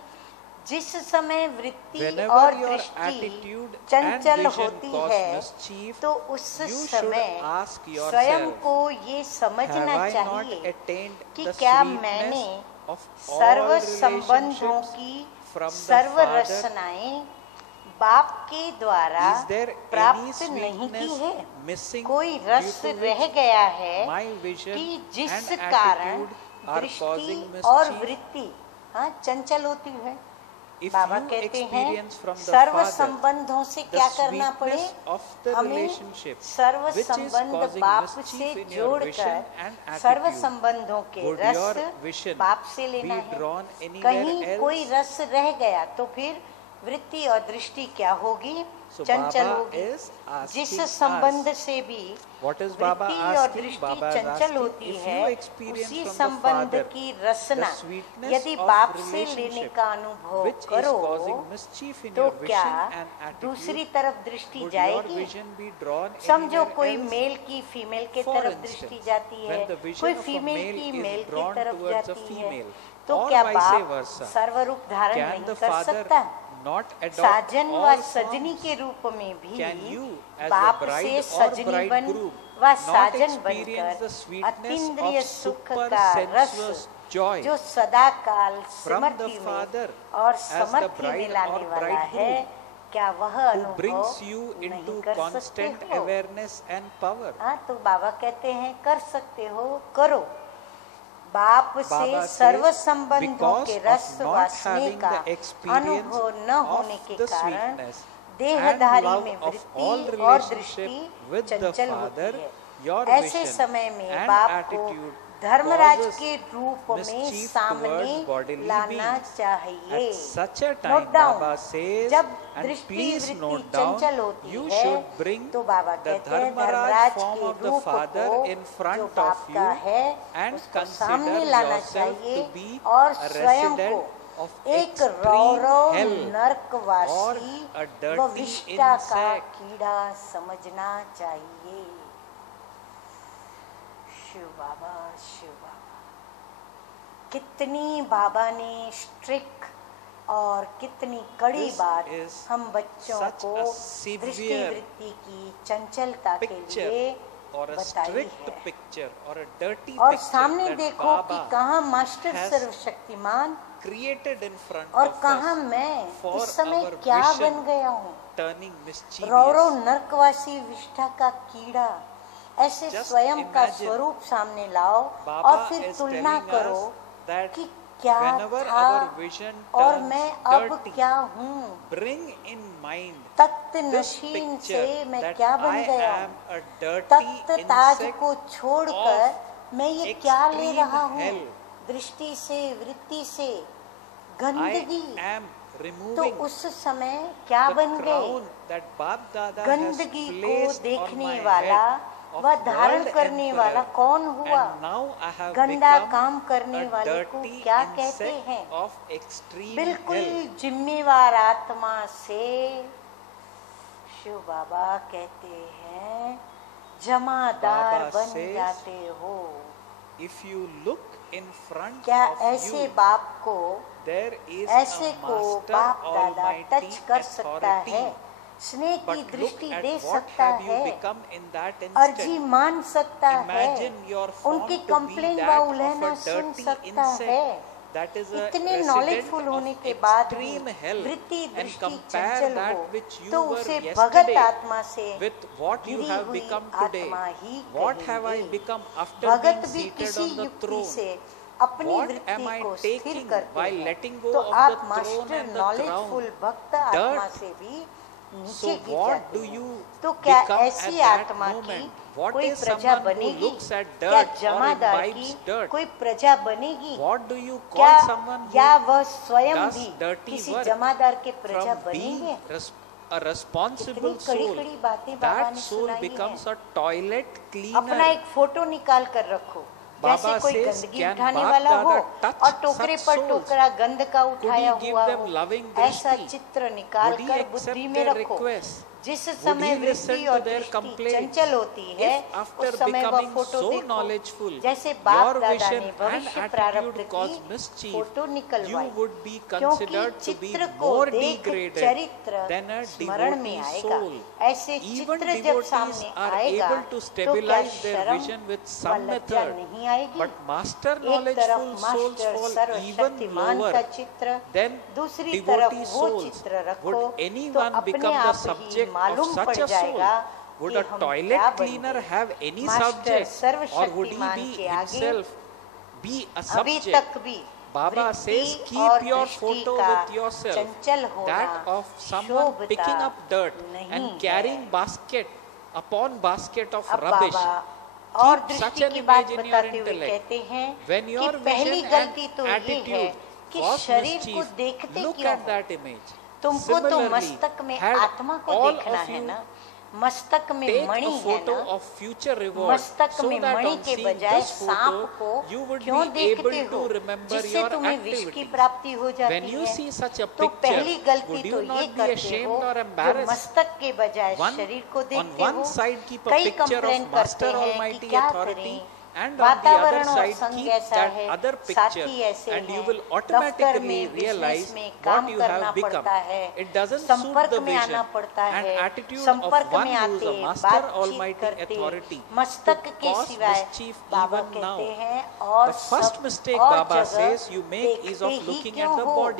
जिस समय वृत्ति Whenever और your दृष्टि attitude and चंचल vision होती cause है mischief, तो उस you should समय ask स्वयं yourself, को ये समझना have I not चाहिए attained कि the क्या sweetness मैंने of सर्व all संबंधों relationships की from the सर्व Father? रचनाएं बाप के द्वारा Is there any प्राप्त नहीं की sweetness है? missing कोई due रस to रह which गया है my vision कि जिस and कारण attitude are दृष्टि causing और mischief? वृत्ति, हाँ, चंचल होती है। If बाबा you कहते हैं experience from the serve Father संबंधों से the क्या करना पड़े, sweetness of the हमें relationship सर्व which is संबंध causing बाप mischief से in your vision जोड़कर and सर्व attitude, संबंधों के would रस your vision बाप से be लेना है। drawn anywhere कहीं else? कोई रस रह गया तो फिर वृत्ति और दृष्टि क्या होगी? So चंचल Baba होगी। is asking जिस us, संबंध से भी what is Baba वृत्ति और asking? दृष्टि Baba is चंचल asking, होती if है, you experience उसी from the संबंध Father की रसना the sweetness यदि of बाप से लेने relationship का अनुभव which is करो causing mischief in तो your क्या vision and दूसरी attitude, तरफ दृष्टि would your जाएगी? vision be drawn समझो anywhere कोई else? मेल की फीमेल के For तरफ instance, दृष्टि जाती है, when the vision कोई of a फीमेल male की is मेल की drawn तरफ towards a जाती है, female, तो or क्या vice बाप versa, सर्वरूप धारण can नहीं the कर Father सकता? not adopt साजन व all सजनी forms? के रूप में भी Can you, as the बाप bride से or सजनी बन bridegroom, व not साजन experience the बनकर sweetness अतीन्द्रिय of सुख super का रस sensuous joy जो सदा काल from the समर्थी में Father और as the समर्थी में bride लाने or वाला है, bridegroom, क्या वह who अनुभव brings you नहीं into कर सकते constant हो? awareness and power? हाँ, तो बाबा कहते हैं कर सकते हो, करो। बाप से Baba सर्व says, संबंधों because के of रस not वासने having का the experience अनुभव न होने of के the कारण sweetness देहधारी and love में of all वृत्ति और relationship दृष्टि with the चंचल Father, होती है। your ऐसे vision समय में and बाप को attitude धर्मराज causes के रूप में mischief सामने towards bodily लाना beings. चाहिए। At such a time, Note down, Baba says, जब and दृष्टि please वृत्ति note down, चंचल होती you है, should bring तो बाबा the कहते हैं Dharmaraj धर्मराज form के of the रूप Father को in जो front बाप of का you है and उसको सामने consider लाना yourself चाहिए to be और a स्वयं को resident of एक extreme Raurava hell नरकवासी or a व dirty विष्टा का insect. कीड़ा समझना चाहिए। शिव बाबा, शिव बाबा, कितनी बाबा ने स्ट्रिक्ट और कितनी कड़ी This बात is हम बच्चों such को a दृष्टि severe वृत्ति की चंचलता के picture लिए or a बताई strict है। picture or a dirty और picture सामने that देखो कि Baba कहाँ मास्टर has सर्वशक्तिमान created in front और of कहाँ us मैं for इस समय our क्या vision बन गया हूँ। turning mischievous. रौरव नरकवासी विष्ठा का कीड़ा, ऐसे Just स्वयं का imagine, स्वरूप सामने लाओ Baba और फिर is तुलना telling करो us that कि क्या whenever था our vision और turns मैं अब dirty, क्या हूँ। bring in mind Takht this नशीन से picture मैं that क्या बन I गया am हूँ। a dirty Takht Taj insect को छोड़कर मैं ये क्या ले extreme रहा हूँ। hell. दृष्टि से, वृत्ति से, I गंदगी। am तो removing उस समय क्या the बन गए। crown that Bab Dada has गंदगी को placed on देखने my वाला head of व धारण world करने emperor, वाला कौन हुआ। and now I have गंदा become काम करने a वाले को dirty क्या कहते insect हैं। of extreme बिल्कुल hell. जिम्मेवार आत्मा से शिव बाबा कहते हैं जमादार Baba बन says, जाते हो। If you look in front क्या of ऐसे you, बाप को, there is ऐसे a को master बाप दादा almighty टच कर सकता authority. है, स्नेह की But look दृष्टि at दे what सकता have you है, become in that अर्जी instant. मान सकता है, Imagine your form उनकी to be कंप्लेन व that of उल्लंघना a सुन dirty सकता insect है। that is a इतने resident नॉलेजफुल of होने के बाद भी extreme hell, वृत्ति and दृष्टि compare चंचल that हो which you तो were उसे भगत yesterday आत्मा से with what you Giri have हुई become today. आत्मा ही What have I कहेंगे। become after भगत being भी seated किसी on the युक्ति throne? से अपनी What वृत्ति am I को स्थिर taking करते while हैं, letting go तो of आप the throne master and the knowledgeful crown? भक्त आत्मा Dirt. से भी नीचे So गिर what जाते do हैं। you तो क्या become ऐसी at that आत्मा की moment? What कोई is प्रजा someone who बनेगी? looks at क्या dirt or जमादार imbibes की dirt? कोई प्रजा बनेगी? What do you call क्या someone who या वह स्वयं does भी dirty किसी work जमादार के प्रजा from being बनेंगे? a responsible इतनी कड़ी soul? कड़ी बातें बाबा That ने soul सुनाई becomes हैं। a toilet अपना cleaner. एक फोटो निकाल कर रखो, जैसे Baba कोई says, गंदगी can उठाने Bap वाला हो Dada touch और टोकरे such पर souls? टोकरा गंद का उठाया give हुआ them हो, loving ऐसा drishti? चित्र निकाल Would he कर accept बुद्धि में their रखो। request? जिस Would समय he listen वृत्ति to और their दृष्टि complaints? चंचल होती है, If after उस समय वह becoming फोटो so देखो, knowledgeful, जैसे बाप your दादा vision ने and भविष्य प्रारब्ध attitude की cause mischief, photo you निकलवाई, would be क्योंकि considered to be चित्र को more देख degraded चरित्र than a स्मरण में devotee आएगा। soul. ऐसे Even चित्र जब devotees सामने are आएगा able to तो क्या stabilize their शर्म vision with व some लज्जा method, नहीं आएगी? but master एक तरफ knowledgeful souls master fall even सर्वशक्तिमान lower का चित्र, than दूसरी devotee तरफ वो souls. चित्र रखो Would तो anyone अपने become the आप ही subject of मालूम such पड़ a soul? जाएगा Would कि a हम toilet क्या बन cleaner गए। have any master subject, or would he सर्वशक्तिमान be के आगे himself be a अभी subject? तक भी Baba says, वृत्ति keep और your दृष्टि photo का with yourself, चंचल होना that of someone शोभता picking up dirt नहीं and carrying है। basket upon basket of अब rubbish. बाबा और Keep such दृष्टि an की बात image in your बताते हुए intellect. कहते हैं When कि your पहली vision गलती and तो ये है attitude कि cause शरीर को mischief, देखते look क्यों at हो? that image. तुमको तो मस्तक में आत्मा को देखना है ना, मस्तक में मणि है ना, मस्तक में मणि के बजाय सांप को क्यों देखते हो जिससे तुम्हें विष की प्राप्ति हो जाती है। तो पहली गलती तो ये करते हो जो मस्तक के बजाय शरीर को देखते हो। कई कंप्लेन करते हैं कि क्या करें, वातावरण और संग ऐसा है, साथी ऐसे हैं, दफ्तर में बिजनेस में काम करना पड़ता है, संपर्क में आना पड़ता है, संपर्क में आते बातचीत करते मस्तक के सिवाय बाबा कहते हैं और सब और जगह देखते ही क्यों हो।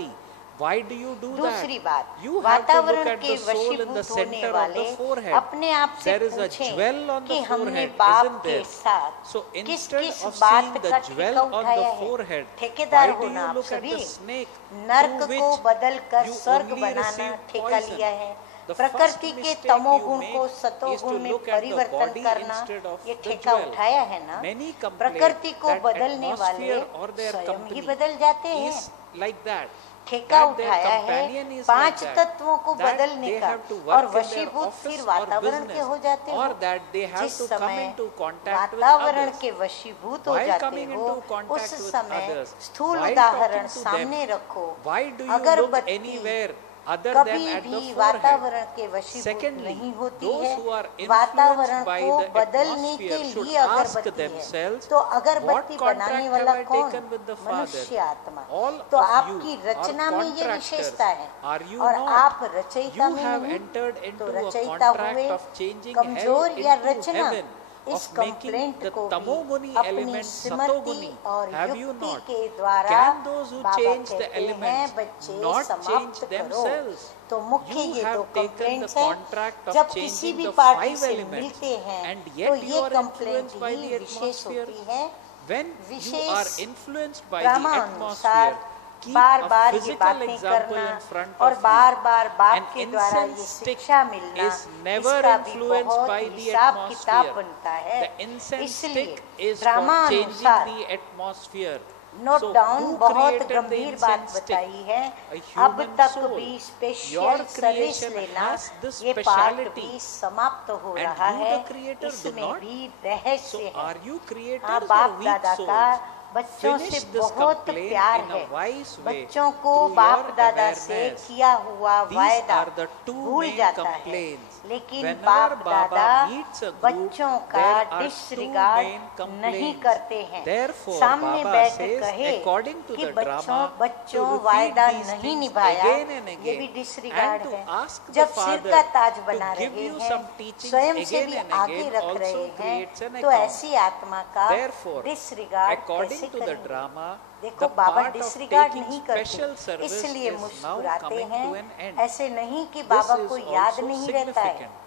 Why do you do दूसरी that? बात, You have to look वातावरण at के the soul in the वशीभूत होने center of वाले the forehead. अपने आप से There is a पूछें jewel on कि the हमने forehead, बाप isn't के there? साथ So किस instead किस of बात seeing the का jewel ठेका on the उठाया है। forehead, ठेकेदार why do होना you आप look at सभी, the snake नर्क through को which बदल कर you स्वर्ग only बनाना receive ठेका poison? लिया है। The प्रकृति first के mistake तमोगुण you को make is सतोगुण to में look at the परिवर्तन body करना, instead of ये the ठेका jewel. उठाया है ना। Many complain प्रकृति को that बदलने वाले atmosphere or their स्वयं ही company बदल जाते हैं। is like that. ठेका That their उठाया companion है is पांच like that. तत्वों को That बदलने they का have to और work in their वशीभूत office फिर or वातावरण के business, हो जाते हो। or that they have जिस to come समय into contact with वातावरण others. के वशीभूत हो While जाते coming हो into contact उस with समय others, स्थूल while उदाहरण talking to सामने them, रखो। why do you अगर look बत्ती anywhere other कभी than at the भी forehead? वातावरण के वशीभूत Secondly, नहीं होती those है। who are influenced वातावरण by को the बदलने के atmosphere should लिए ask अगरबत्ती है। themselves, तो अगरबत्ती what बनाने contract वाला have I कौन? taken with the Father? मनुष्य आत्मा। All तो of आपकी you रचना are में ये contractors. विशेषता है Are you और not? आप रचयिता You में have नहीं। entered तो into a रचयिता contract हुए of changing hell कमजोर या into रचना heaven, इस of making कंप्लेंट the को tamoguni भी अपनी element स्मृति satoguni. और Have you युक्ति not? के द्वारा Can those who Baba change the कहते हैं elements बच्चे not समाप्त change करो। themselves? तो मुख्य You ये have दो taken the कंप्लेंट्स हैं। contract of जब किसी changing भी the पार्टी 5 से elements, मिलते हैं and तो yet you ये are कंप्लेंट influenced by ही the विशेष atmosphere. होती है। When you wishes are influenced by the क्रमानुसार atmosphere, keep बार a बार ये physical बातें example करना in front और of you. बार बार बाप An के द्वारा ये incense stick शिक्षा मिलना is never इसका भी influenced बहुत by the हिसाब किताब atmosphere. बनता है। The incense इसलिए stick is for changing ड्रामानुसार the atmosphere. Note So down who बहुत created the गंभीर बात incense stick? बताई है। A अब human तक soul. भी Your स्पेशल सर्विस creation लेना has this ये पार्ट speciality. भी समाप्त हो And रहा you, है। the creator, do इसमें not? भी So रहस्य है। are you creators हाँ, or बाप weak दादा का souls? बच्चों से Finish this बहुत complaint प्यार in a है। wise way बच्चों को through बाप your दादा से awareness. किया हुआ These वायदा are the two भूल main जाता है। complaints. लेकिन Whenever बाप Baba दादा meets a group, बच्चों का there are two disregard main complaints. नहीं करते हैं। Therefore, सामने Baba बैठ says, कहे according to कि the बच्चों drama, बच्चों to repeat वायदा these नहीं things निभाया, again and ये again, भी डिसरिगार्ड and to है। ask the जब सिर Father का ताज to बना give रहे you हैं, some teachings स्वयं से again भी and आगे again रख also रहे creates हैं, an तो account. ऐसी आत्मा का Therefore, डिसरिगार्ड according कैसे to the करेंगे? drama, देखो the Baba part of disregard taking नहीं special करते, service इसलिए is now मुस्कुराते coming हैं। to an end. ऐसे नहीं कि This बाबा is को याद also नहीं रहता है। significant.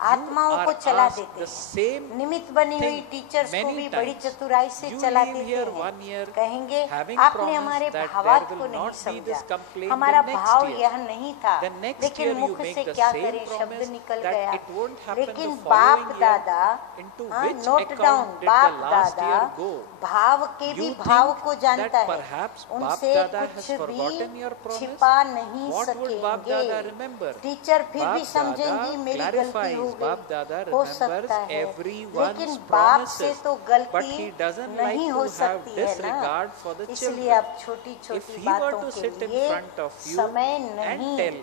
आत्माओं You को are चला asked देते the हैं। same निमित्त बनी हुई thing टीचर्स को many भी बड़ी times. चतुराई से You चला leave देते here हैं। 1 year कहेंगे having आपने promised हमारे that भावार्थ there को will नहीं not be this समझा, complaint हमारा the next भाव year. यह नहीं था, The next लेकिन year you मुख make से the क्या same करें शब्द promise निकल that गया। it won't happen the लेकिन following बाप year. दादा Into हाँ, which note account down did the बाप last दादा year go? भाव के भी You भाव think को जानता that है, perhaps उनसे Bap Dada कुछ has forgotten भी your promise? छिपा नहीं What would Bap सकेंगे। Dada remember? टीचर फिर भी Bap समझेंगी Dada मेरी गलती clarifies. हो Bap Dada गई, हो remembers सकता है, everyone's लेकिन बाप से promises, तो but गलती he doesn't like नहीं to हो have सकती है ना। disregard for the इसलिए children. अब छोटी If छोटी he were बातों to के sit in लिए front of you समय and नहीं, tell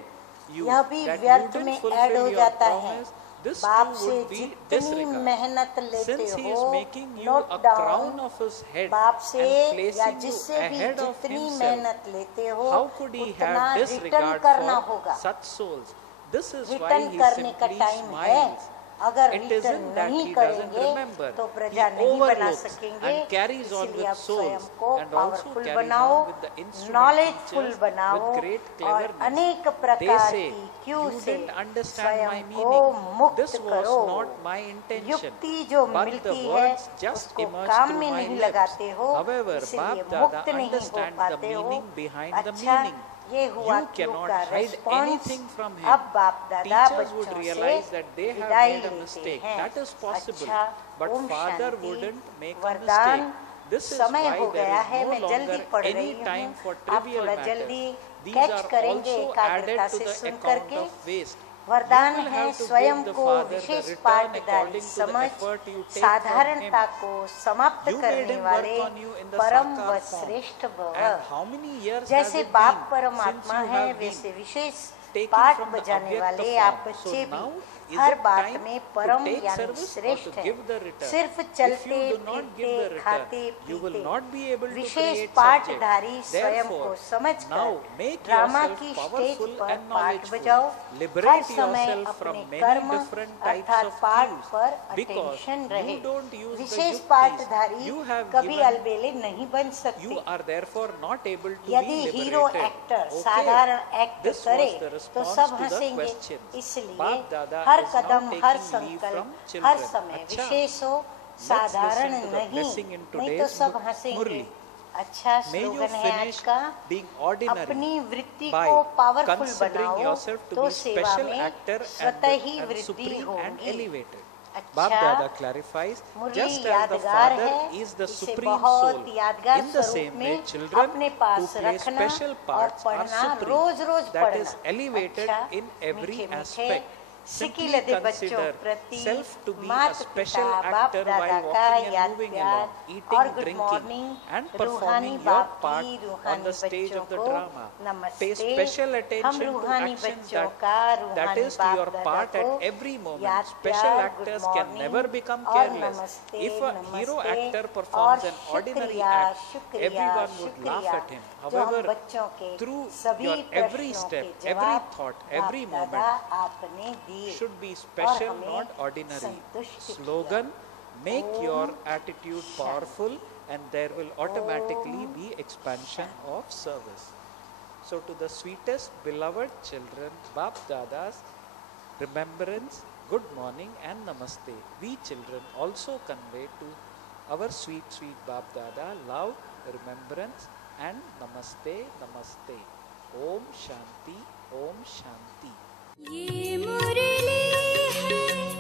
you यह भी that you व्यर्थ didn't में ऐड fulfill हो your जाता है। promise, this बाप too से would be जितनी disregard. मेहनत लेते Since he is हो, making you note a down crown of his head बाप से and या placing you जिससे भी ahead of जितनी himself, मेहनत लेते हो how could he उतना have रिटर्न disregard करना for होगा। such souls? This is why return he करने का simply टाइम है। smiles. अगर It रिटर्न isn't that नहीं he doesn't करेंगे remember. तो He प्रजा नहीं बना overlooks सकेंगे। and carries on इसलिए with आप स्वयं souls को and also पावरफुल carries बनाओ, on with the instrument knowledgeful teachers बनाओ with great और cleverness. अनेक They प्रकार say, की क्यों you से didn't understand my स्वयं को meaning. मुक्त This was करो। not my intention. युक्ति जो But the मिलती है words just उसको emerged काम through में my नहीं lips. लगाते हो, However, इसलिए Bap Dada मुक्त नहीं हो understands the पाते हो। meaning behind the अच्छा, meaning. ये हुआ You क्यों cannot का hide response. anything from him. अब बाप दादा Teachers would बच्चों realize से that they have विदाई made a लेते mistake. हैं। That is possible. अच्छा, But Om Father Shanti, wouldn't make a वरदान। mistake. This is समय why हो there गया is है, no मैं जल्दी longer पढ़ any रही time हूँ, for आप trivial थोड़ा matters. जल्दी these कैच are करेंगे also एकाग्रता added to से the सुन account करके। of waste. वरदान You will है have to स्वयं give the को Father the विशेष return पाठदारी according to the समझ effort you take from him. साधारणता को समाप्त You made करने him वाले work on you in the परम व Sakar form. श्रेष्ठ And भव। how many years has जैसे it बाप been परमात्मा since you है have वैसे been विशेष taking पाठ from the बजाने Avyakta वाले form? आप बच्चे So now भी is हर it बात time में to परम take यानी service or श्रेष्ठ to है। give the return? सिर्फ If चलते you do not give फिरते the return, खाते you will पीते not be able to wishes create पाठधारी subject. स्वयं को Therefore, समझकर now make ड्रामा yourself की powerful स्टेज पर and पाठ knowledgeful. बजाओ। हर Liberate समय yourself from अपने many कर्म different types अर्थात of पाठ cues पर because अटेंशन you रहे। don't use the wishes yuktis. पाठधारी You have कभी given, अलबेले नहीं बन सकते। you are therefore not able to यदि be hero liberated. Actor Okay. साधारण एक्ट This करे was the तो response सब to the हंसेंगे। questions. इसलिए बाप दादा हर is now Kadam her taking leave संकल्प from children. हर समय अच्छा, विशेष हो let's साधारण listen to the नहीं, blessing in नहीं तो today's सब हंसेंगे। Murli. अच्छा May you स्लोगन है आज finish का, being ordinary अपनी वृत्ति by को पावरफुल considering बनाओ yourself to तो be सेवा special में actor स्वतः ही and वृद्धि supreme and होगी। elevated. अच्छा, Bap Dada clarifies, Murali just as the यादगार Father है, is the इसे supreme बहुत soul, यादगार in the स्वरूप same way में children अपने who पास play रखना special और parts are पढ़ना, supreme, रोज रोज that पढ़ना। is elevated अच्छा, in every मीठे मीठे aspect. सिकी Simply लदे बच्चों consider प्रति self to be a माता special पिता बाप actor दादा while का walking and याद moving प्यार along, eating, और गुड drinking मॉर्निंग and रूहानी performing your बाप part की on रूहानी the stage बच्चों of the को drama. Pay नमस्ते। special हम attention to रूहानी actions बच्चों that का is to रूहानी your बाप part दादा at को every moment. याद Special प्यार actors good can never morning become और careless. नमस्ते If a hero नमस्ते actor और performs an ordinary शुक्रिया act, शुक्रिया everyone would laugh शुक्रिया at him. जो हम However, बच्चों के through सभी your every प्रश्नों step, के every जवाब thought, बाप every दादा moment आपने दिए should be और special, हमें not ordinary. संतुष्ट किया। Slogan: make Om your attitude powerful and there will automatically be expansion of service. So to the sweetest beloved children, Bap Dada's remembrance, good morning and namaste. We children also convey to our sweet, sweet Bap Dada love, remembrance and namaste, namaste. Om Shanti, Om Shanti. ये मुरली है